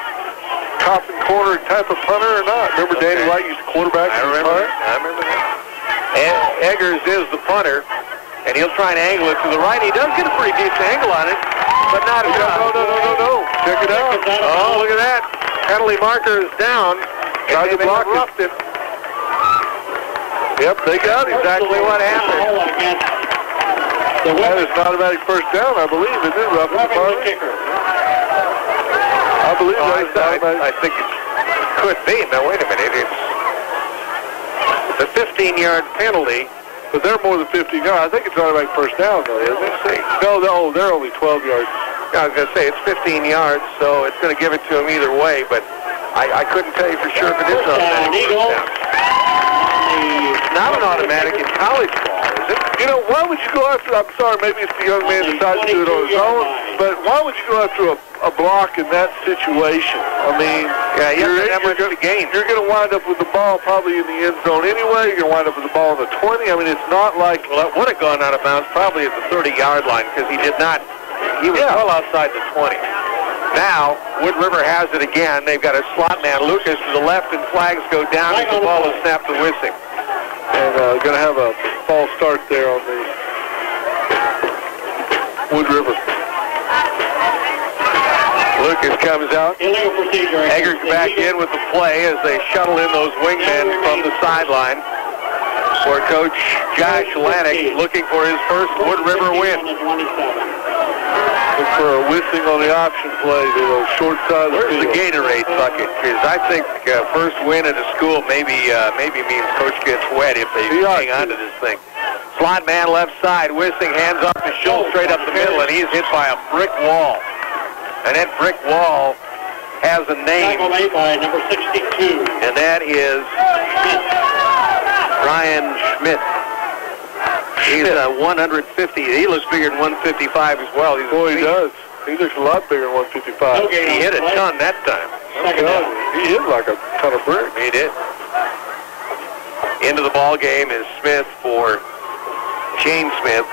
coffin corner type of punter or not. Remember Danny White used to quarterback? I remember that. And Eggers is the punter, and he'll try and angle it to the right. He does get a pretty decent angle on it, but not enough. No. Check it out. Oh, look at that. Penalty marker is down. Tried to block it. Yep, they got exactly what happened. That is an automatic first down, I believe, isn't it? Roughing the kicker. I believe that is automatic. I think it could be. Now, wait a minute. It's a 15-yard penalty. But they're more than 50 yards. I think it's automatic first down, though, isn't it? No, they're only 12 yards. Yeah, I was going to say, it's 15 yards, so it's going to give it to them either way, but I couldn't tell you for sure if it is automatic first down. It's not an automatic in college ball, is it? You know, why would you go after, I'm sorry, maybe it's the young man decided to do it on his own, but why would you go after a block in that situation? I mean, you're going to wind up with the ball probably in the end zone anyway. You're going to wind up with the ball on the 20. I mean, it's not like... Well, it would have gone out of bounds probably at the 30-yard line because he did not... He was well outside the 20. Now, Wood River has it again. They've got a slot man, Lucas, to the left, and flags go down as the ball is snapped to Wissing. And going to have a false start there on the Wood River. Lucas comes out. Illegal procedure. Eggers back in with the play as they shuttle in those wingmen from the sideline for Coach Josh Lannick looking for his first Wood River win. Look for a Wissing on the option play to the short side of the field. Where's the Gatorade bucket? Because I think first win at a school maybe means Coach gets wet if they hang on to this thing. Slot man left side. Wissing hands off to Schultz straight up the middle, and he's hit by a brick wall. And that brick wall has a name. Tackle made by number 62. And that is Brian Schmidt. He's 150. He looks bigger than 155 as well. He does. He looks a lot bigger than 155. He hit a ton that time. He hit like a ton of bricks. He did. Into the ball game is Smith for Shane Smith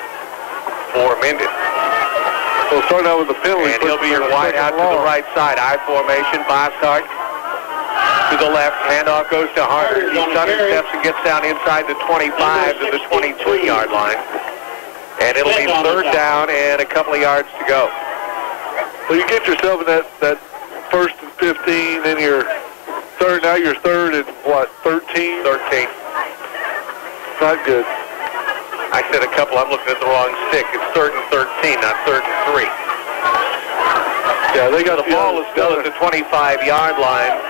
for Minden. We'll start out with the penalty. And he'll be your wide out to the right side. I formation. Bossart to the left. Handoff goes to Harder. He stutter steps and gets down inside the 25 to the 23-yard line. And it'll be third down and a couple of yards to go. Well, you get yourself in that first and 15, then you're third. Now you're third and what, 13? 13. Not good. I said a couple. I'm looking at the wrong stick. It's third and 13, not third and 3. Yeah, they got the ball is still at the 25-yard line.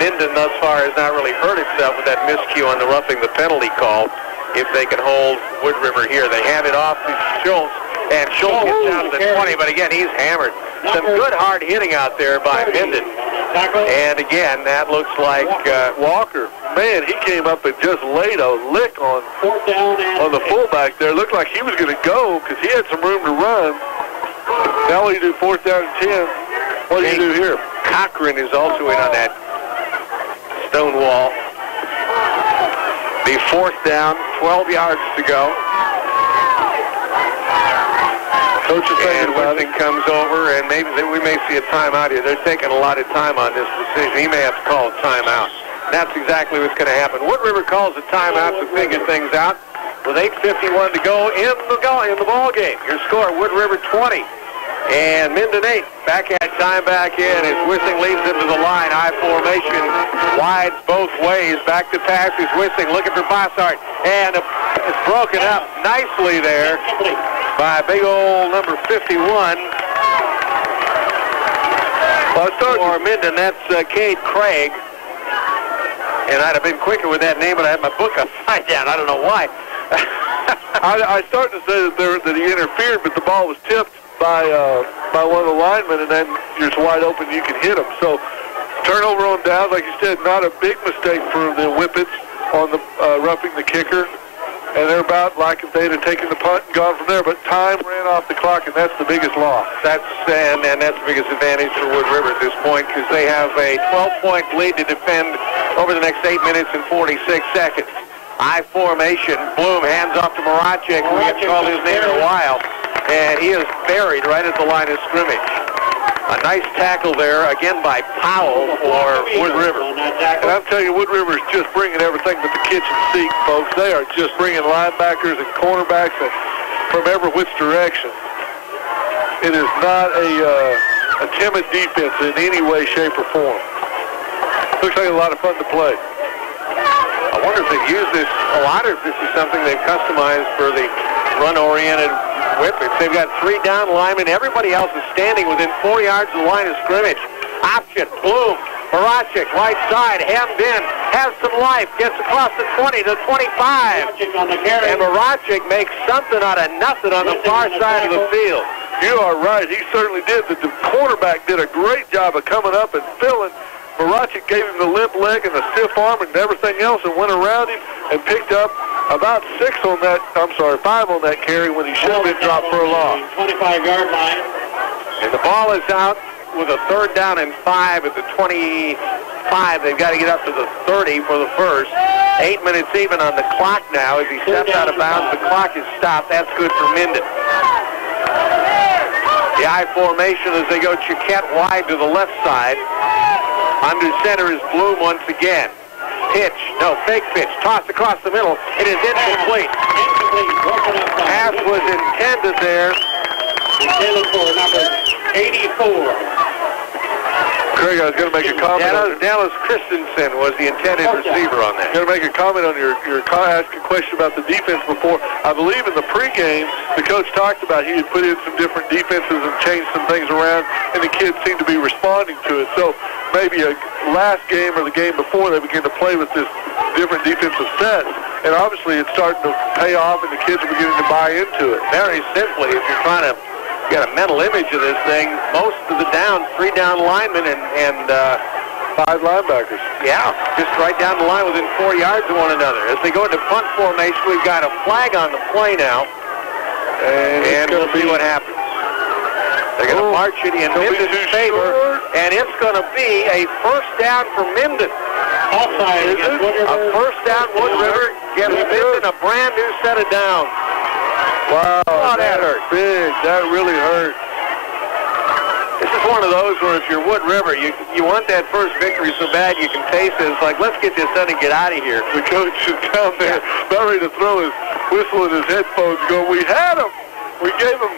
Minden thus far has not really hurt itself with that miscue on the roughing the penalty call. If they can hold Wood River here, they hand it off to Schultz, and Schultz gets down to the 20. But again, he's hammered. Some good hard hitting out there by Minden. And again, that looks like Walker. Man, he came up and just laid a lick on the fullback there. Looked like he was going to go because he had some room to run. Now what do you do, fourth down and 10? What do you do here? Cochran is also in on that stone wall. The fourth down, 12 yards to go. Coach is and Wissing comes over, and maybe we may see a timeout here. They're taking a lot of time on this decision. He may have to call a timeout. That's exactly what's going to happen. Wood River calls a timeout to figure things out with 8:51 to go in the ball game. Your score: Wood River 20 and Minden 8. Back at time back in as Wissing leads into the line. I formation, wides both ways. Back to pass is Wissing looking for Bossart, and it's broken up nicely there by big old number 51. For Minden, that's Cade Craig. And I'd have been quicker with that name, but I had my book upside down. I don't know why. I started to say that he interfered, but the ball was tipped by one of the linemen, and then you're just wide open, you can hit him. So turnover on downs, like you said, not a big mistake for the Whippets on the roughing the kicker. And they're about like if they'd have taken the punt and gone from there. But time ran off the clock, and that's the biggest loss. That's the biggest advantage for Wood River at this point because they have a 12-point lead to defend over the next 8 minutes and 46 seconds. I formation. Bloom hands off to Maracek. We haven't called his name in a while. And he is buried right at the line of scrimmage. A nice tackle there, again by Powell for Wood River. And I'll tell you, Wood River is just bringing everything but the kitchen sink, folks. They are just bringing linebackers and cornerbacks from every which direction. It is not a timid defense in any way, shape, or form. Looks like a lot of fun to play. I wonder if they've used this a lot, or if this is something they've customized for the run-oriented Whippets. They've got 3 down linemen. Everybody else is standing within 4 yards of the line of scrimmage. Option, Bloom, Maracek, right side, hemmed in, has some life, gets across the 20 to 25. And Maracek makes something out of nothing on the far side of the field. You are right. He certainly did. The quarterback did a great job of coming up and filling. Maracek gave him the limp leg and the stiff arm and everything else and went around him and picked up about 5 on that carry when he should have been dropped for a loss. 25-yard line. And the ball is out with a 3rd down and 5 at the 25. They've got to get up to the 30 for the first. 8 minutes even on the clock now. As he steps out of bounds, the clock is stopped. That's good for Minden. The I formation as they go Chiquette wide to the left side. Under center is Bloom once again. Pitch, no, fake pitch, tossed across the middle. It is incomplete. Pass was intended there. Intended for number 84. Craig, I was going to make a comment. Dallas Christensen was the intended receiver on that. I'm going to make a comment on your ask a question about the defense before. I believe in the pregame, the coach talked about he had put in some different defenses and changed some things around, and the kids seemed to be responding to it. So maybe a last game or the game before they began to play with this different defensive sets, and obviously it's starting to pay off, and the kids are beginning to buy into it. Very simply, if you're trying to get a mental image of this thing, most of the downs, 3 down linemen and 5 linebackers. Yeah, just right down the line within 4 yards of one another. As they go into punt formation, we've got a flag on the play now, and we'll see what happens. They're going to march it in Minden's favor, and it's going to be a first down for Minden. Offside. A first down, Wood River gives Minden a brand new set of downs. Wow, that hurt. Big. That really hurt. This is one of those where if you're Wood River, you want that first victory so bad you can taste it. It's like, let's get this done and get out of here. The coach is down there about ready to throw his whistle in his headphones going, we had him. We gave him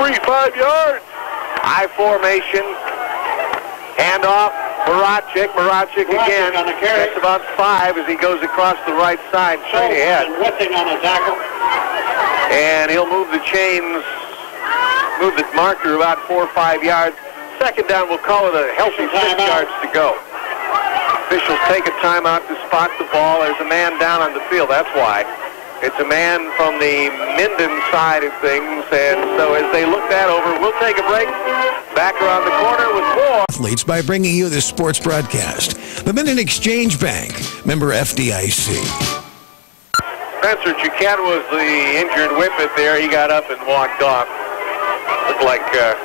free 5 yards. I formation. Handoff. Maracek again. That's about 5 as he goes across the right side straight ahead. Whipping on the tackle. And he'll move the chains, move the marker about 4 or 5 yards. Second down, we'll call it a healthy 6 yards to go. Officials take a timeout to spot the ball. There's a man down on the field, that's why. It's a man from the Minden side of things, and so as they look that over, we'll take a break. Back around the corner with more. Athletes by bringing you this sports broadcast. The Minden Exchange Bank, member FDIC. Spencer Chiquette was the injured Whippet there. He got up and walked off. Looked like a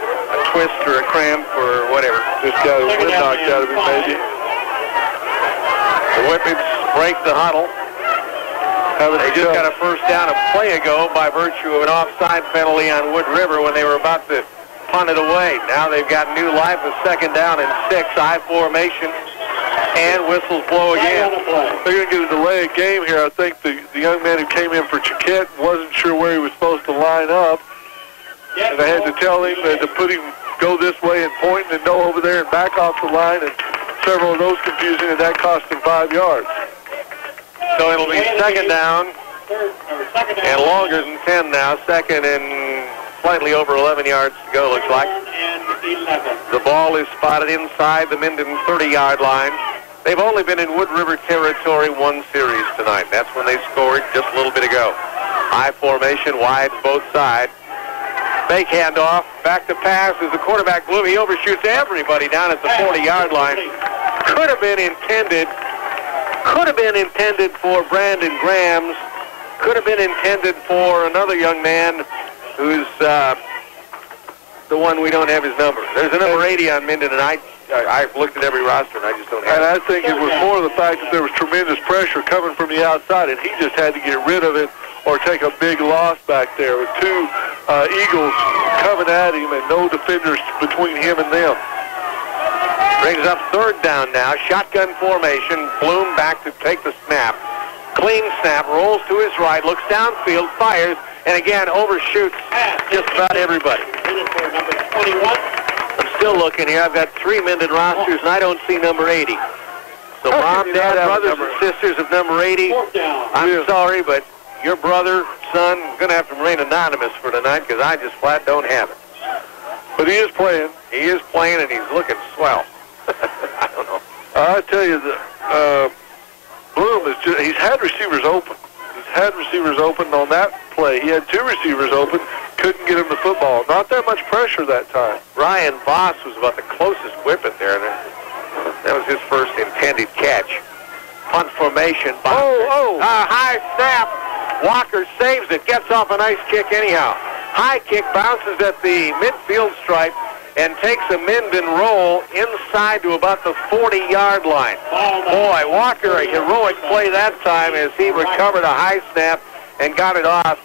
twist or a cramp or whatever. Just got a wind knocked out of him, maybe. The Whippets break the huddle. They just got a first down a play ago by virtue of an offside penalty on Wood River when they were about to punt it away. Now they've got new life, a second down and 6, I formation, and whistles blow again. They're going to get a delay of game here. I think the young man who came in for Chiquette wasn't sure where he was supposed to line up. And they had to tell him to put him, go this way and point and no over there and back off the line, and several of those confusing, and that cost them 5 yards. So it'll be second down and longer than 10 now. Second and slightly over 11 yards to go, looks like. The ball is spotted inside the Minden 30-yard line. They've only been in Wood River territory 1 series tonight. That's when they scored just a little bit ago. I formation, wide both sides. Fake handoff, back to pass as the quarterback Bloom. He overshoots everybody down at the 40-yard line. Could have been intended for Brandon Grams. Could have been intended for another young man who's the one we don't have his number. There's a number 80 on Minden, and I I've looked at every roster, and I just don't have And it. I think it was more the fact that there was tremendous pressure coming from the outside, and he just had to get rid of it or take a big loss back there with two Eagles coming at him and no defenders between him and them. Brings up third down now. Shotgun formation. Bloom back to take the snap. Clean snap. Rolls to his right. Looks downfield. Fires. And again, overshoots just about everybody. Number 21. I'm still looking here. I've got 3 Minden rosters, and I don't see number 80. So mom, dad, brothers, and sisters of number 80, Fourth down. I'm sorry, but your brother, son, going to have to remain anonymous for tonight because I just flat don't have it. But he is playing. He is playing, and he's looking swell. I don't know. I tell you, Bloom is he's had receivers open. He's had receivers open on that play. He had 2 receivers open, couldn't get him the football. Not that much pressure that time. Ryan Voss was about the closest whip it there. That was his first intended catch. Punt formation. High snap. Walker saves it. Gets off a nice kick anyhow. High kick bounces at the midfield stripe and takes a Minden roll inside to about the 40-yard line. Boy, Walker, a heroic play that time as he recovered a high snap and got it off.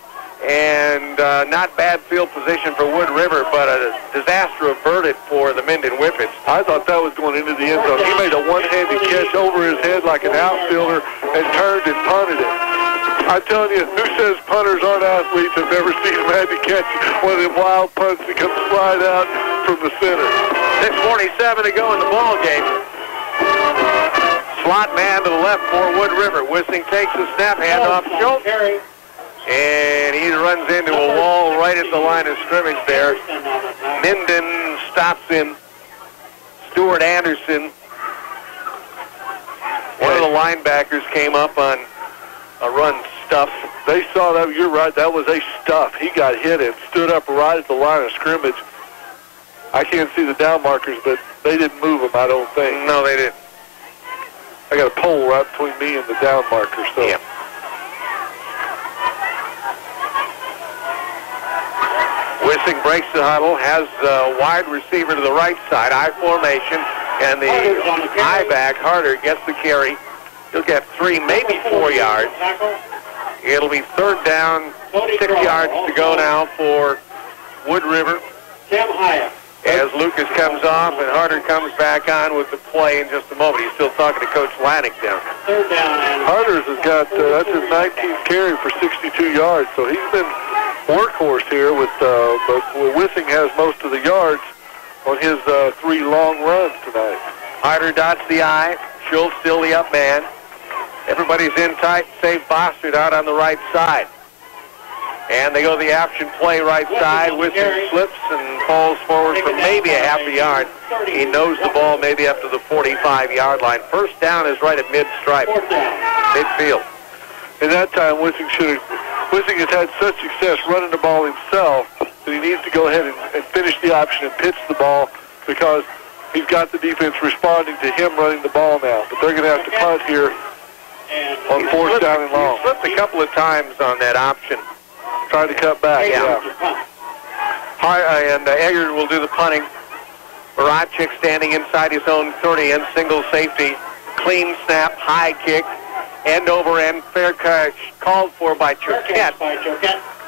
And not bad field position for Wood River, but a disaster averted for the Minden Whippets. I thought that was going into the end zone. He made a one-handed catch over his head like an outfielder and turned and punted it. I'm telling you, who says punters aren't athletes? I've never seen a man to catch one of them wild punts that comes slide out from the center. 6:47 to go in the ball game. Slot man to the left for Wood River. Wissing takes the snap, handoff Schultz. And he runs into a wall right at the line of scrimmage there. Minden stops him. Stuart Anderson, one of the linebackers, came up on a run stuff. They saw that. You're right. That was a stuff. He got hit and stood up right at the line of scrimmage. I can't see the down markers, but they didn't move him, I don't think. No, they didn't. I got a pole right between me and the down marker. So. Yeah. Wissing breaks the huddle, has a wide receiver to the right side, I formation, and the high back, Harder, gets the carry. He'll get 3, maybe 4 yards. It'll be third down, 6 yards to go now for Wood River. As Lucas comes off and Harder comes back on with the play in just a moment. He's still talking to Coach Lannick down. Third down. Harder's has got, that's his 19th carry for 62 yards, so he's been workhorse here with, but Wissing has most of the yards on his 3 long runs tonight. Harder dots the I. Schultz still the up man. Everybody's in tight, save Bostard out on the right side. And they go the option play right side. Wissing slips and falls forward for maybe a half a yard. He knows the ball maybe up to the 45-yard line. First down is right at mid-stripe, midfield. And that time, Wissing has had such success running the ball himself that he needs to go ahead and finish the option and pitch the ball because he's got the defense responding to him running the ball now. But they're going to have to punt here on fourth down and long. He slipped a couple of times on that option. Trying to cut back, yeah. And Eggert will do the punting. Barachik standing inside his own 30 and single safety. Clean snap, high kick, end over end, fair catch called for by Choquette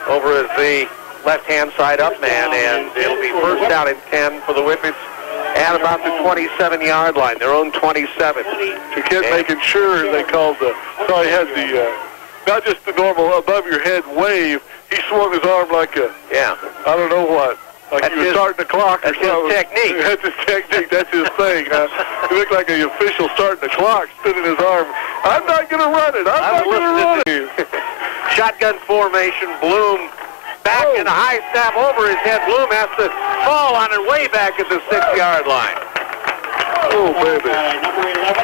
over as the left-hand side up man, and it'll be first down and 10 for the Whippets at about the 27-yard line, their own 27. Choquette making sure they called the, so he had the, not just the normal above-your-head wave, he swung his arm like a, I don't know what, like he was starting the clock or something. That's his technique. That's his technique. That's his thing. He looked like an official starting the clock, spinning his arm. I'm not going to run it. I'm not going to run it. Shotgun formation, Bloom back in a high snap over his head. Bloom has to fall on it way back at the 6-yard line. Oh, baby. Number 11.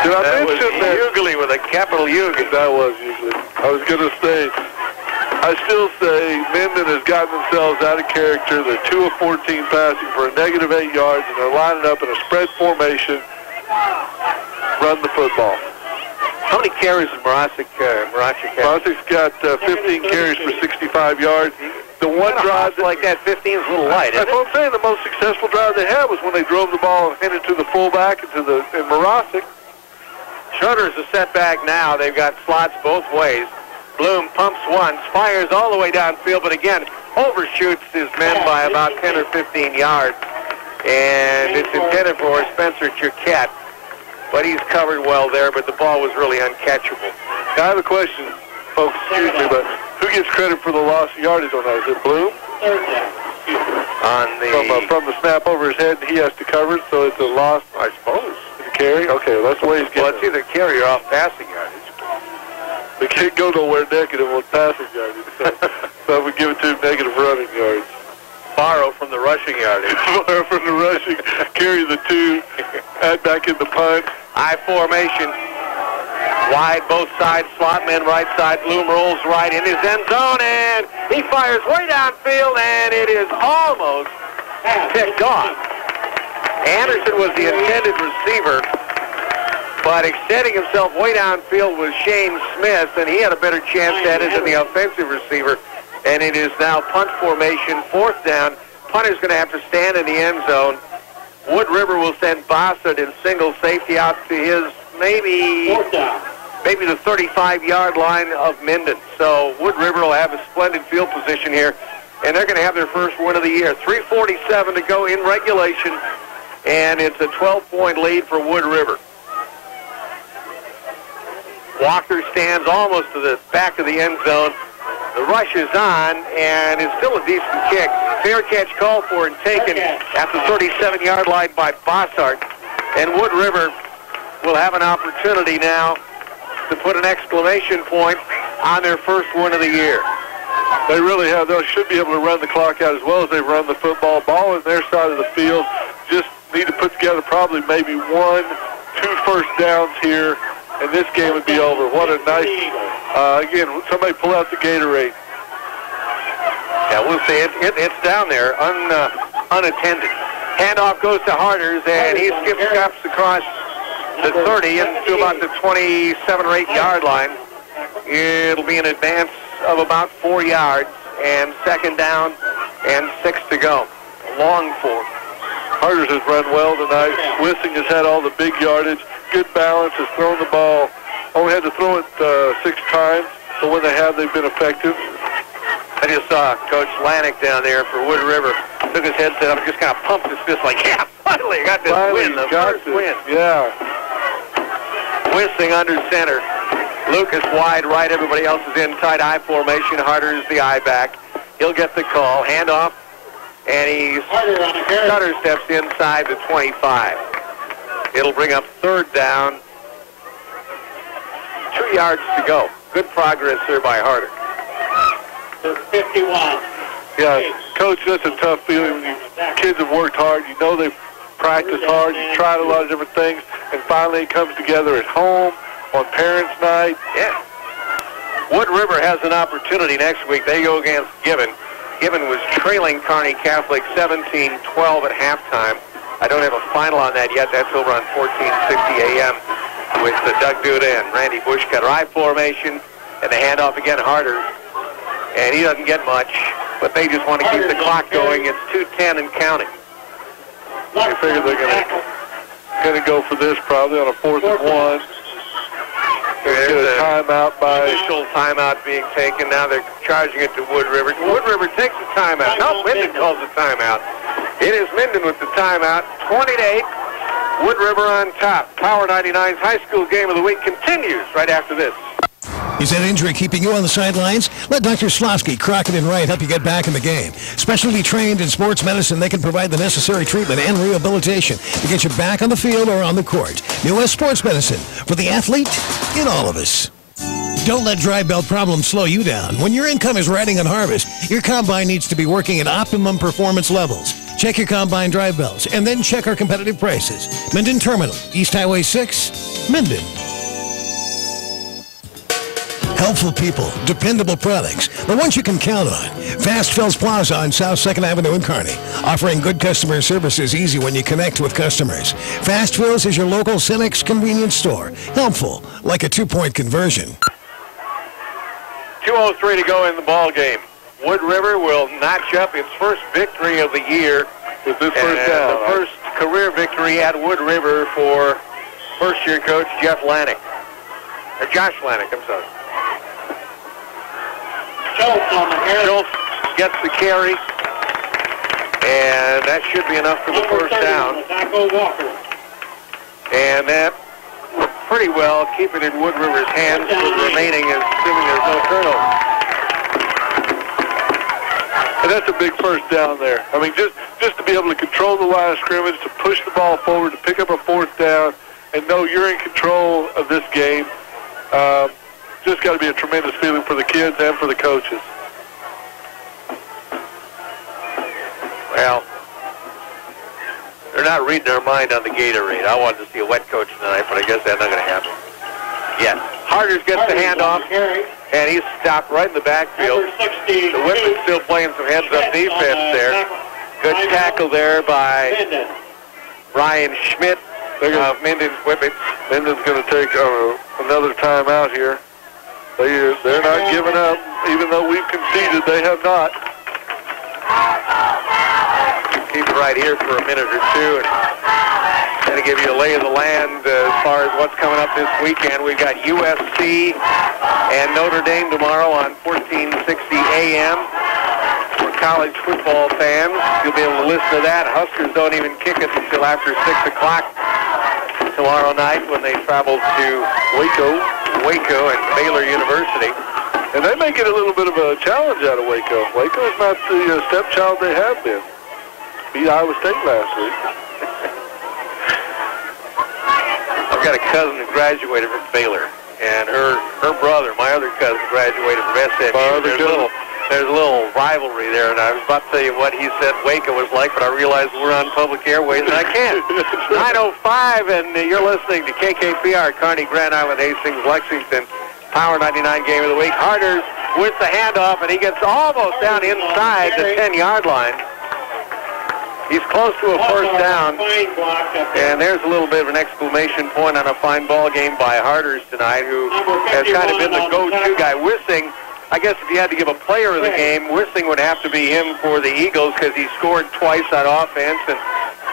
Did I That was mention that? Ugly with a capital U. That was Ugly. I was going to say, I still say Minden has gotten themselves out of character. They're 2 of 14 passing for a negative 8 yards, and they're lining up in a spread formation. Run the football. How many carries did Barachik have? Barachik's got 15 carries for 65 yards. the one drive like that 15 is a little light, isn't That's what I'm saying. The most successful drive they had was when they drove the ball and handed it to the fullback and Morosic. Schroeder's a setback now. They've got slots both ways. Bloom pumps once, fires all the way downfield, but again, overshoots his men by about 10 or 15 yards. And it's intended for Spencer Chiquette, but he's covered well there, but the ball was really uncatchable. Now, I have a question, folks, excuse me, but who gets credit for the loss of yardage on that? Is it Bloom? From the snap over his head, he has to cover it, so it's a loss, I suppose. Is it carry? Okay, well, that's the way he's getting. Well, it's either carry or off passing yardage. They can't go nowhere negative on passing yardage, so we give it to him negative running yards. Borrow from the rushing yardage. Borrow from the rushing, carry the 2, add back in the punt. I formation. Wide both sides, slot man right side. Bloom rolls right in his end zone, and he fires way downfield, and it is almost picked off. Anderson was the intended receiver, but extending himself way downfield was Shane Smith, and he had a better chance at it than the offensive receiver. And it is now punt formation, 4th down. Punter's going to have to stand in the end zone. Wood River will send Bossard in single safety out to his maybe the 35-yard line of Minden. So Wood River will have a splendid field position here, and they're going to have their first win of the year. 3:47 to go in regulation, and it's a 12-point lead for Wood River. Walker stands almost to the back of the end zone. The rush is on, and it's still a decent kick. Fair catch called for and taken at the 37-yard line by Bossart. And Wood River will have an opportunity now to put an exclamation point on their first win of the year. They really have. They should be able to run the clock out as well as they run the football. Ball in their side of the field. Just need to put together probably maybe 1, 2 first downs here, and this game would be over. What a nice, again, somebody pull out the Gatorade. Yeah, we'll see. It's down there, unattended. Handoff goes to Harders, and he skips across the 30 into about the 27 or 8 yard line. It'll be an advance of about 4 yards, and 2nd down and 6 to go. Long 4. Harders has run well tonight. Wissing has had all the big yardage. Good balance, has thrown the ball. Only had to throw it 6 times, but when they have, they've been effective. I just saw Coach Lanik down there for Wood River. Took his headset up and just kind of pumped his fist like, yeah, finally I got this win, the first win. Yeah. Wissing under center. Lucas wide right, everybody else is in tight I formation. Harder is the I back. He'll get the call. Handoff, and Sutter steps inside the 25. It'll bring up 3rd down. 2 yards to go. Good progress there by Harder. 51. Yeah, Coach, that's a tough feeling when kids have worked hard. You know they've practiced hard. You tried a lot of different things, and finally it comes together at home on Parents' Night. Yeah. Wood River has an opportunity next week. They go against Gibbon. Gibbon was trailing Kearney Catholic 17-12 at halftime. I don't have a final on that yet. That's over on 1460 AM with Doug Duda and Randy Bushcutter. I formation, and the handoff again Harder. And he doesn't get much, but they just want to keep the clock going. It's 2:10 and counting. I figure they're going to go for this probably on a 4th and 1. There's a timeout by initial timeout being taken. Now they're charging it to Wood River. Wood River takes the timeout. No, Minden calls the timeout. It is Minden with the timeout. 20-8. Wood River on top. Power 99's high school game of the week continues right after this. Is that injury keeping you on the sidelines? Let Dr. Slosky, Crockett, and Wright help you get back in the game. Specialty trained in sports medicine, they can provide the necessary treatment and rehabilitation to get you back on the field or on the court. New West Sports Medicine for the athlete in all of us. Don't let dry belt problems slow you down. When your income is riding on harvest, your combine needs to be working at optimum performance levels. Check your combine dry belts and then check our competitive prices. Minden Terminal, East Highway 6, Minden. Helpful people, dependable products, the ones you can count on. Fast Phil's Plaza on South 2nd Avenue in Kearney, offering good customer service is easy when you connect with customers. Fast Phil's is your local Cenex convenience store. Helpful, like a 2-point conversion. 2:03 to go in the ball game. Wood River will notch up its first victory of the year with this first down. The first career victory at Wood River for first-year coach Jeff Lanik. Or Josh Lanik, I'm sorry. Schultz gets the carry, and that should be enough for the first down. And that will pretty well keep it in Wood River's hands for the remaining, assuming there's no turnover. And that's a big first down there. I mean, just to be able to control the line of scrimmage, to push the ball forward, to pick up a fourth down, and know you're in control of this game. Just got to be a tremendous feeling for the kids and for the coaches. Well, they're not reading their mind on the Gatorade. I wanted to see a wet coach tonight, but I guess that's not going to happen. Yes. Harders gets the handoff, and he's stopped right in the backfield. The Whippets still playing some heads-up defense there. Good tackle there by Ryan Schmidt of Minden's Whippets. Minden's going to take another timeout here. They're not giving up, even though we've conceded. They have not. Keep it right here for a minute or two, and going to give you a lay of the land as far as what's coming up this weekend. We've got USC and Notre Dame tomorrow on 1460 AM. For college football fans, you'll be able to listen to that. Huskers don't even kick it until after 6 o'clock tomorrow night when they travel to Waco and Baylor University. And they may get a little bit of a challenge out of Waco. Waco is not the stepchild they have been. Beat Iowa State last week. I've got a cousin who graduated from Baylor, and her brother, my other cousin, graduated from SMU. There's a little rivalry there, and I was about to tell you what he said Waco was like, but I realized we're on public airways, and I can't. 9:05, and you're listening to KKPR, Kearney, Grand Island, Hastings, Lexington, Power 99 game of the week. Harders with the handoff, and he gets almost down inside the 10-yard line. He's close to a first down, and there's a little bit of an exclamation point on a fine ball game by Harders tonight, who has kind of been the go-to guy. Wissing, I guess if you had to give a player of the game, Wissing would have to be him for the Eagles because he scored twice on offense and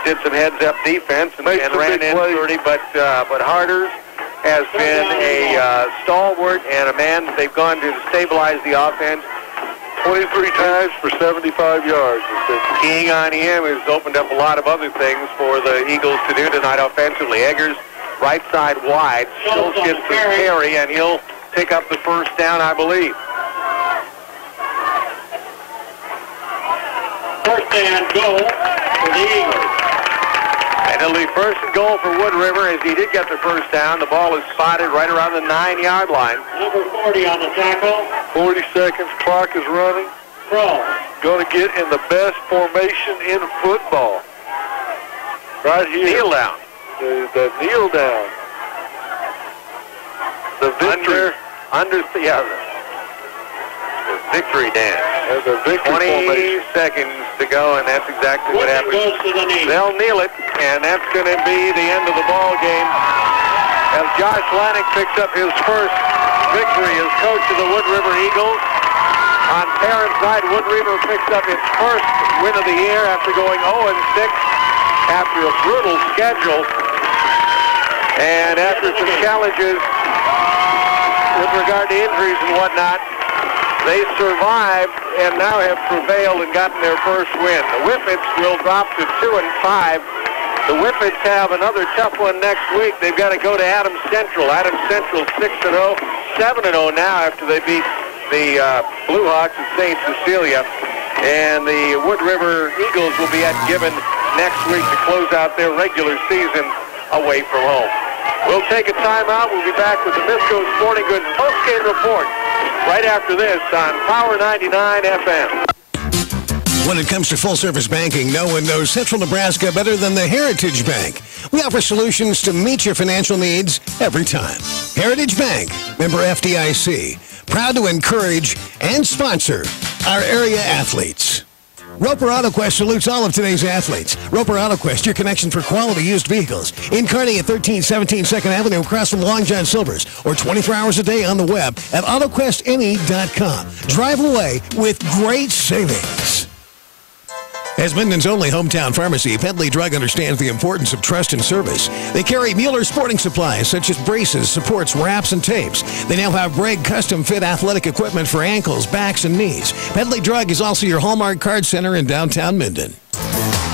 did some heads-up defense and ran in 30. But Harders has been a stalwart and a man they've gone to stabilize the offense. 23 times for 75 yards. Keying on him has opened up a lot of other things for the Eagles to do tonight offensively. Eggers right side wide. Schultz gets the carry, and he'll pick up the first down, I believe. First and goal for the Eagles. And it'll be first and goal for Wood River as he did get the first down. The ball is spotted right around the 9-yard line. Number 40 on the tackle. 40 seconds, clock is running. Throw. Going to get in the best formation in football. Right here. Kneel down. The kneel down. The victory. The victory dance. And the victory 20 formation. seconds to go, and that's exactly what happens. Goes to the knee. They'll kneel it, and that's going to be the end of the ball game. As Josh Lanik picks up his first victory as coach of the Wood River Eagles. On parent side, Wood River picks up its first win of the year after going 0-6 after a brutal schedule. And after some challenges with regard to injuries and whatnot, they survived and now have prevailed and gotten their first win. The Whippets will drop to 2-5. The Whippets have another tough one next week. They've got to go to Adams Central. Adams Central 6-0, 7-0 now after they beat the Blue Hawks at St. Cecilia. And the Wood River Eagles will be at Gibbon next week to close out their regular season away from home. We'll take a timeout. We'll be back with the Misco Sporting Goods postgame report right after this on Power 99 FM. When it comes to full-service banking, no one knows Central Nebraska better than the Heritage Bank. We offer solutions to meet your financial needs every time. Heritage Bank, member FDIC, proud to encourage and sponsor our area athletes. Roper AutoQuest salutes all of today's athletes. Roper AutoQuest, your connection for quality used vehicles. In Kearney at 1317 2nd Avenue across from Long John Silver's, or 24 hours a day on the web at AutoQuestNE.com. Drive away with great savings. As Minden's only hometown pharmacy, Pedley Drug understands the importance of trust and service. They carry Mueller sporting supplies such as braces, supports, wraps, and tapes. They now have Bragg custom-fit athletic equipment for ankles, backs, and knees. Pedley Drug is also your Hallmark Card Center in downtown Minden.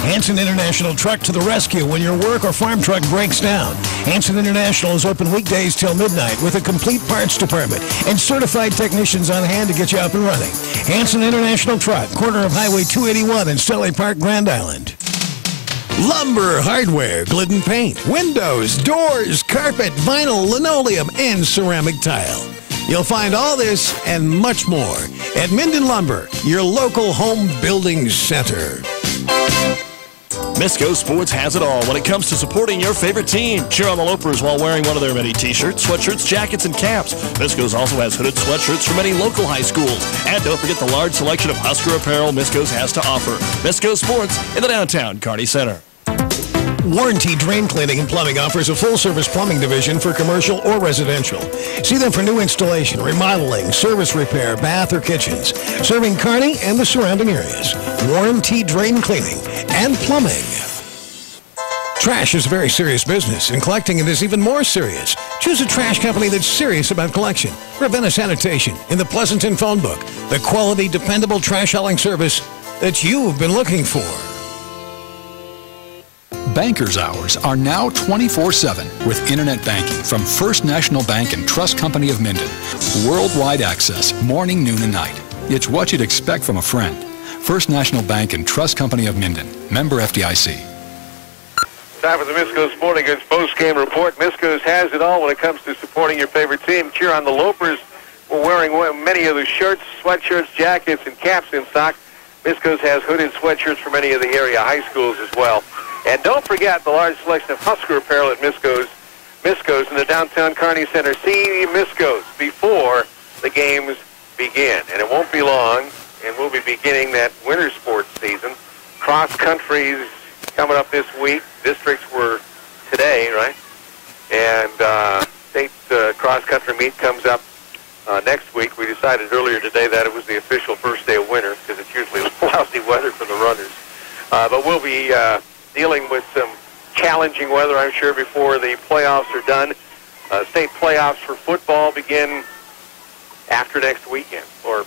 Hanson International Truck to the rescue when your work or farm truck breaks down. Hanson International is open weekdays till midnight with a complete parts department and certified technicians on hand to get you up and running. Hanson International Truck, corner of Highway 281 in Stelly Park, Grand Island. Lumber, hardware, Glidden paint, windows, doors, carpet, vinyl, linoleum, and ceramic tile. You'll find all this and much more at Minden Lumber, your local home building center. Misco Sports has it all when it comes to supporting your favorite team. Cheer on the Lopers while wearing one of their many t-shirts, sweatshirts, jackets, and caps. Misco's also has hooded sweatshirts from many local high schools. And don't forget the large selection of Husker apparel Misco's has to offer. Misco Sports in the downtown Kearney Center. Warranty Drain Cleaning and Plumbing offers a full-service plumbing division for commercial or residential. See them for new installation, remodeling, service repair, bath or kitchens, serving Kearney and the surrounding areas. Warranty Drain Cleaning and Plumbing. Trash is a very serious business, and collecting it is even more serious. Choose a trash company that's serious about collection. Ravenna Sanitation in the Pleasanton phone book. The quality, dependable trash hauling service that you've been looking for. Banker's hours are now 24/7 with internet banking from First National Bank and Trust Company of Minden. Worldwide access, morning, noon, and night. It's what you'd expect from a friend. First National Bank and Trust Company of Minden. Member FDIC. Time for the Misco Sporting Goods post-game report. Misco's has it all when it comes to supporting your favorite team. Cheer on the Lopers. We're wearing many of the shirts, sweatshirts, jackets, and caps in stock. Misco's has hooded sweatshirts for many of the area high schools as well. And don't forget the large selection of Husker apparel at Misco's in the downtown Kearney Center. See Misco's before the games begin. And it won't be long, and we'll be beginning that winter sports season. Cross country's coming up this week. Districts were today, right? And state cross country meet comes up next week. We decided earlier today that it was the official first day of winter because it's usually lousy weather for the runners. But we'll be dealing with some challenging weather, I'm sure, before the playoffs are done. State playoffs for football begin after next weekend, or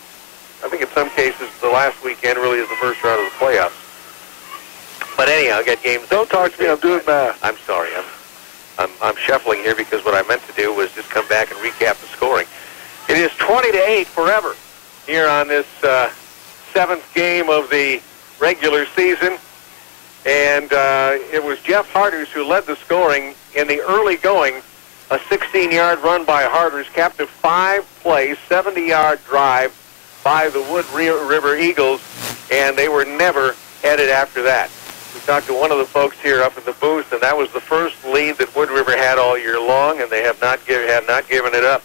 I think in some cases the last weekend really is the first round of the playoffs. But anyhow, I got games. Don't talk to me. I'm doing math. I'm sorry. I'm shuffling here because what I meant to do was just come back and recap the scoring. It is 20-8 forever here on this seventh game of the regular season. And it was Jeff Harders who led the scoring in the early going. A 16-yard run by Harders capped a 5-play, 70-yard drive by the Wood River Eagles, and they were never headed after that. We talked to one of the folks here up in the booth, and that was the first lead that Wood River had all year long, and they have not given it up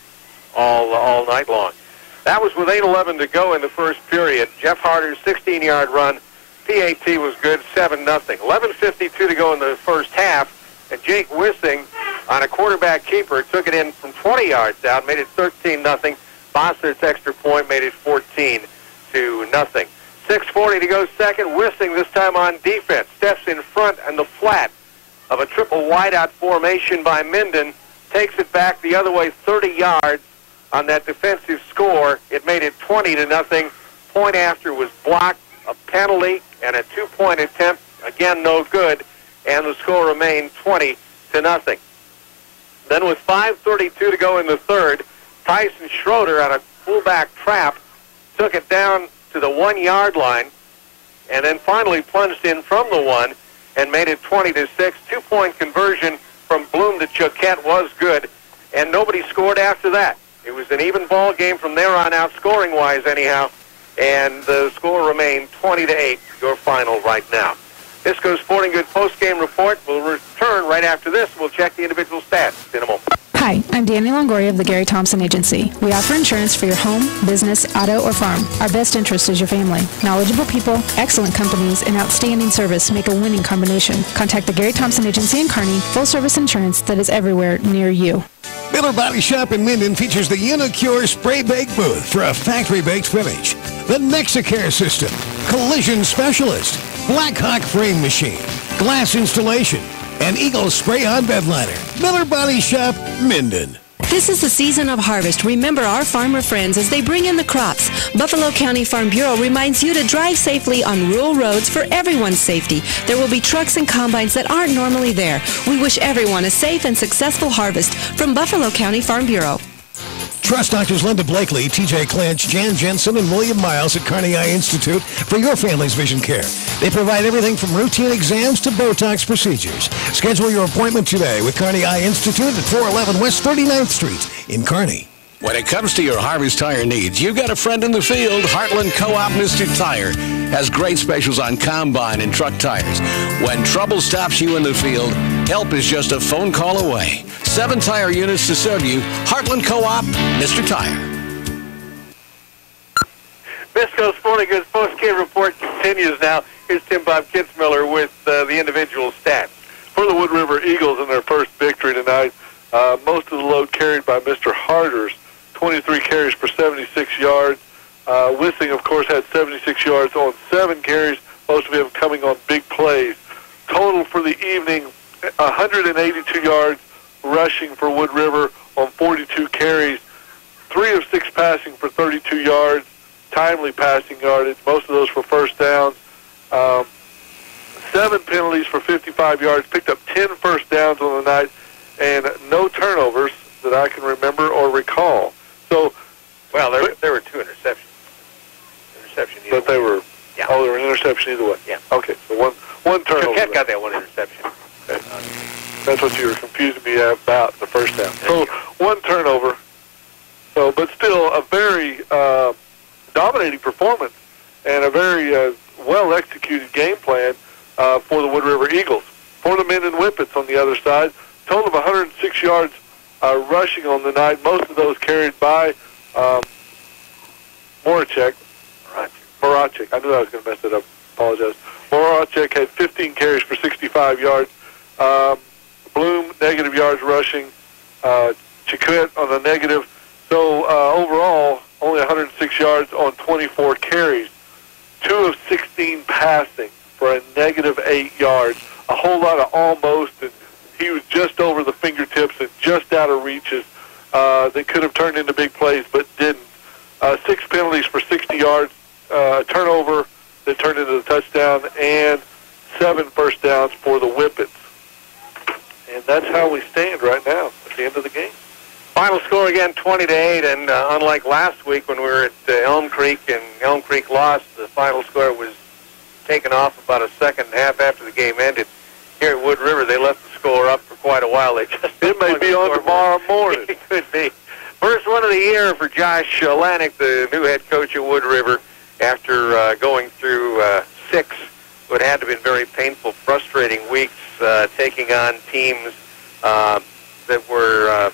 all night long. That was with 8:11 to go in the first period. Jeff Harders' 16-yard run. PAT was good, 7-0. 11:52 to go in the first half, and Jake Wissing on a quarterback keeper took it in from 20 yards out, made it 13-0. Bossert's extra point made it 14-0. 6:40 to go second. Wissing this time on defense steps in front in the flat of a triple wideout formation by Minden, takes it back the other way 30 yards on that defensive score. It made it 20-0. Point after was blocked, a penalty, and a two-point attempt, again no good, and the score remained 20-0. Then with 5:32 to go in the third, Tyson Schroeder on a fullback trap took it down to the 1-yard line, and then finally plunged in from the 1 and made it 20-6. Two-point conversion from Bloom to Choquette was good, and nobody scored after that. It was an even ball game from there on out, scoring-wise anyhow, and the score remained 20-8, your final right now. Misco Sporting Goods post-game report will return right after this. We'll check the individual stats in a moment. Hi, I'm Danny Longoria of the Gary Thompson Agency. We offer insurance for your home, business, auto, or farm. Our best interest is your family. Knowledgeable people, excellent companies, and outstanding service make a winning combination. Contact the Gary Thompson Agency in Kearney, full-service insurance that is everywhere near you. Miller Body Shop in Minden features the Unicure Spray Bake Booth for a factory-baked finish, the Nexicare System, Collision Specialist, Blackhawk Frame Machine, Glass Installation, and Eagle Spray-On Bed Liner. Miller Body Shop, Minden. This is the season of harvest. Remember our farmer friends as they bring in the crops. Buffalo County Farm Bureau reminds you to drive safely on rural roads for everyone's safety. There will be trucks and combines that aren't normally there. We wish everyone a safe and successful harvest from Buffalo County Farm Bureau. Trust Doctors Linda Blakely, TJ Clinch, Jan Jensen, and William Miles at Kearney Eye Institute for your family's vision care. They provide everything from routine exams to Botox procedures. Schedule your appointment today with Kearney Eye Institute at 411 West 39th Street in Kearney. When it comes to your Harvest Tire needs, you've got a friend in the field. Heartland Co-op Mr. Tire has great specials on combine and truck tires. When trouble stops you in the field, help is just a phone call away. 7 tire units to serve you. Heartland Co-op, Mr. Tire. Bisco Sporting Goods post-game report continues now. Here's Tim Bob Kitzmiller with the individual stats. For the Wood River Eagles in their first victory tonight, most of the load carried by Mr. Harders, 23 carries for 76 yards. Wissing, of course, had 76 yards on 7 carries, most of them coming on big plays. Total for the evening, 182 yards rushing for Wood River on 42 carries, 3 of 6 passing for 32 yards, timely passing yardage, most of those for first downs. 7 penalties for 55 yards, picked up 10 first downs on the night, and no turnovers that I can remember or recall. So, well, there were 2 interceptions. But they were, yeah. Oh, there were an interception either way. Yeah. Okay, so one turnover. Choquette got that 1 interception. Okay. That's what you were confusing me about the first down. So 1 turnover. So, but still a very dominating performance and a very well-executed game plan for the Wood River Eagles. For the Minden Whippets on the other side, total of 106 yards rushing on the night, most of those carried by Moracek. I knew I was going to mess it up. Apologize. Moracek had 15 carries for 65 yards. Bloom, negative yards rushing. Choquette on the negative. So overall, only 106 yards on 24 carries. 2 of 16 passing for a negative 8 yards. A whole lot of almost, and he was just over the fingertips and just out of reaches that could have turned into big plays but didn't. 6 penalties for 60 yards, a turnover that turned into the touchdown, and 7 first downs for the Whippets. And that's how we stand right now at the end of the game. Final score again, 20-8, and unlike last week when we were at Elm Creek and Elm Creek lost, the final score was taken off about a second and a half after the game ended. Here at Wood River, they left the score up for quite a while. It may be on tomorrow morning. It could be. First one of the year for Josh Lanik, the new head coach at Wood River, after going through 6 what had to have been very painful, frustrating weeks, taking on teams that were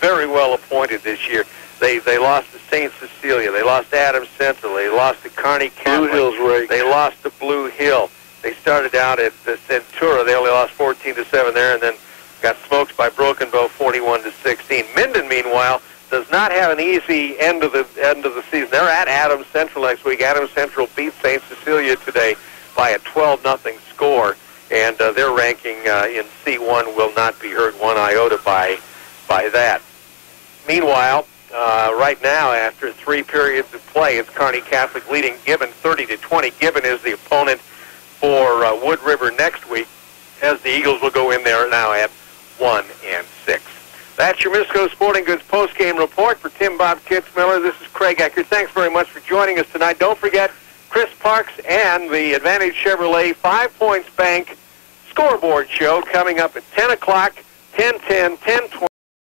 very well appointed this year. They lost to St. Cecilia. They lost to Adams Central. They lost to Kearney Catholic. Blue Hills Rake. They lost to Blue Hill. They started out at Centura. They only lost 14-7 there, and then got smoked by Broken Bow 41-16. Minden, meanwhile, does not have an easy end of the season. They're at Adams Central next week. Adams Central beat St. Cecilia today by a 12-0 score, and their ranking in C1 will not be hurt one iota by that. Meanwhile, right now, after 3 periods of play, it's Kearney Catholic leading Gibbon 30-20. Gibbon is the opponent for Wood River next week, as the Eagles will go in there now at 1-6. That's your Misco Sporting Goods post-game report. For Tim Bob Kitzmiller, this is Craig Eckert. Thanks very much for joining us tonight. Don't forget Chris Parks and the Advantage Chevrolet 5 Points Bank scoreboard show coming up at 10 o'clock, 10:10, 10:20.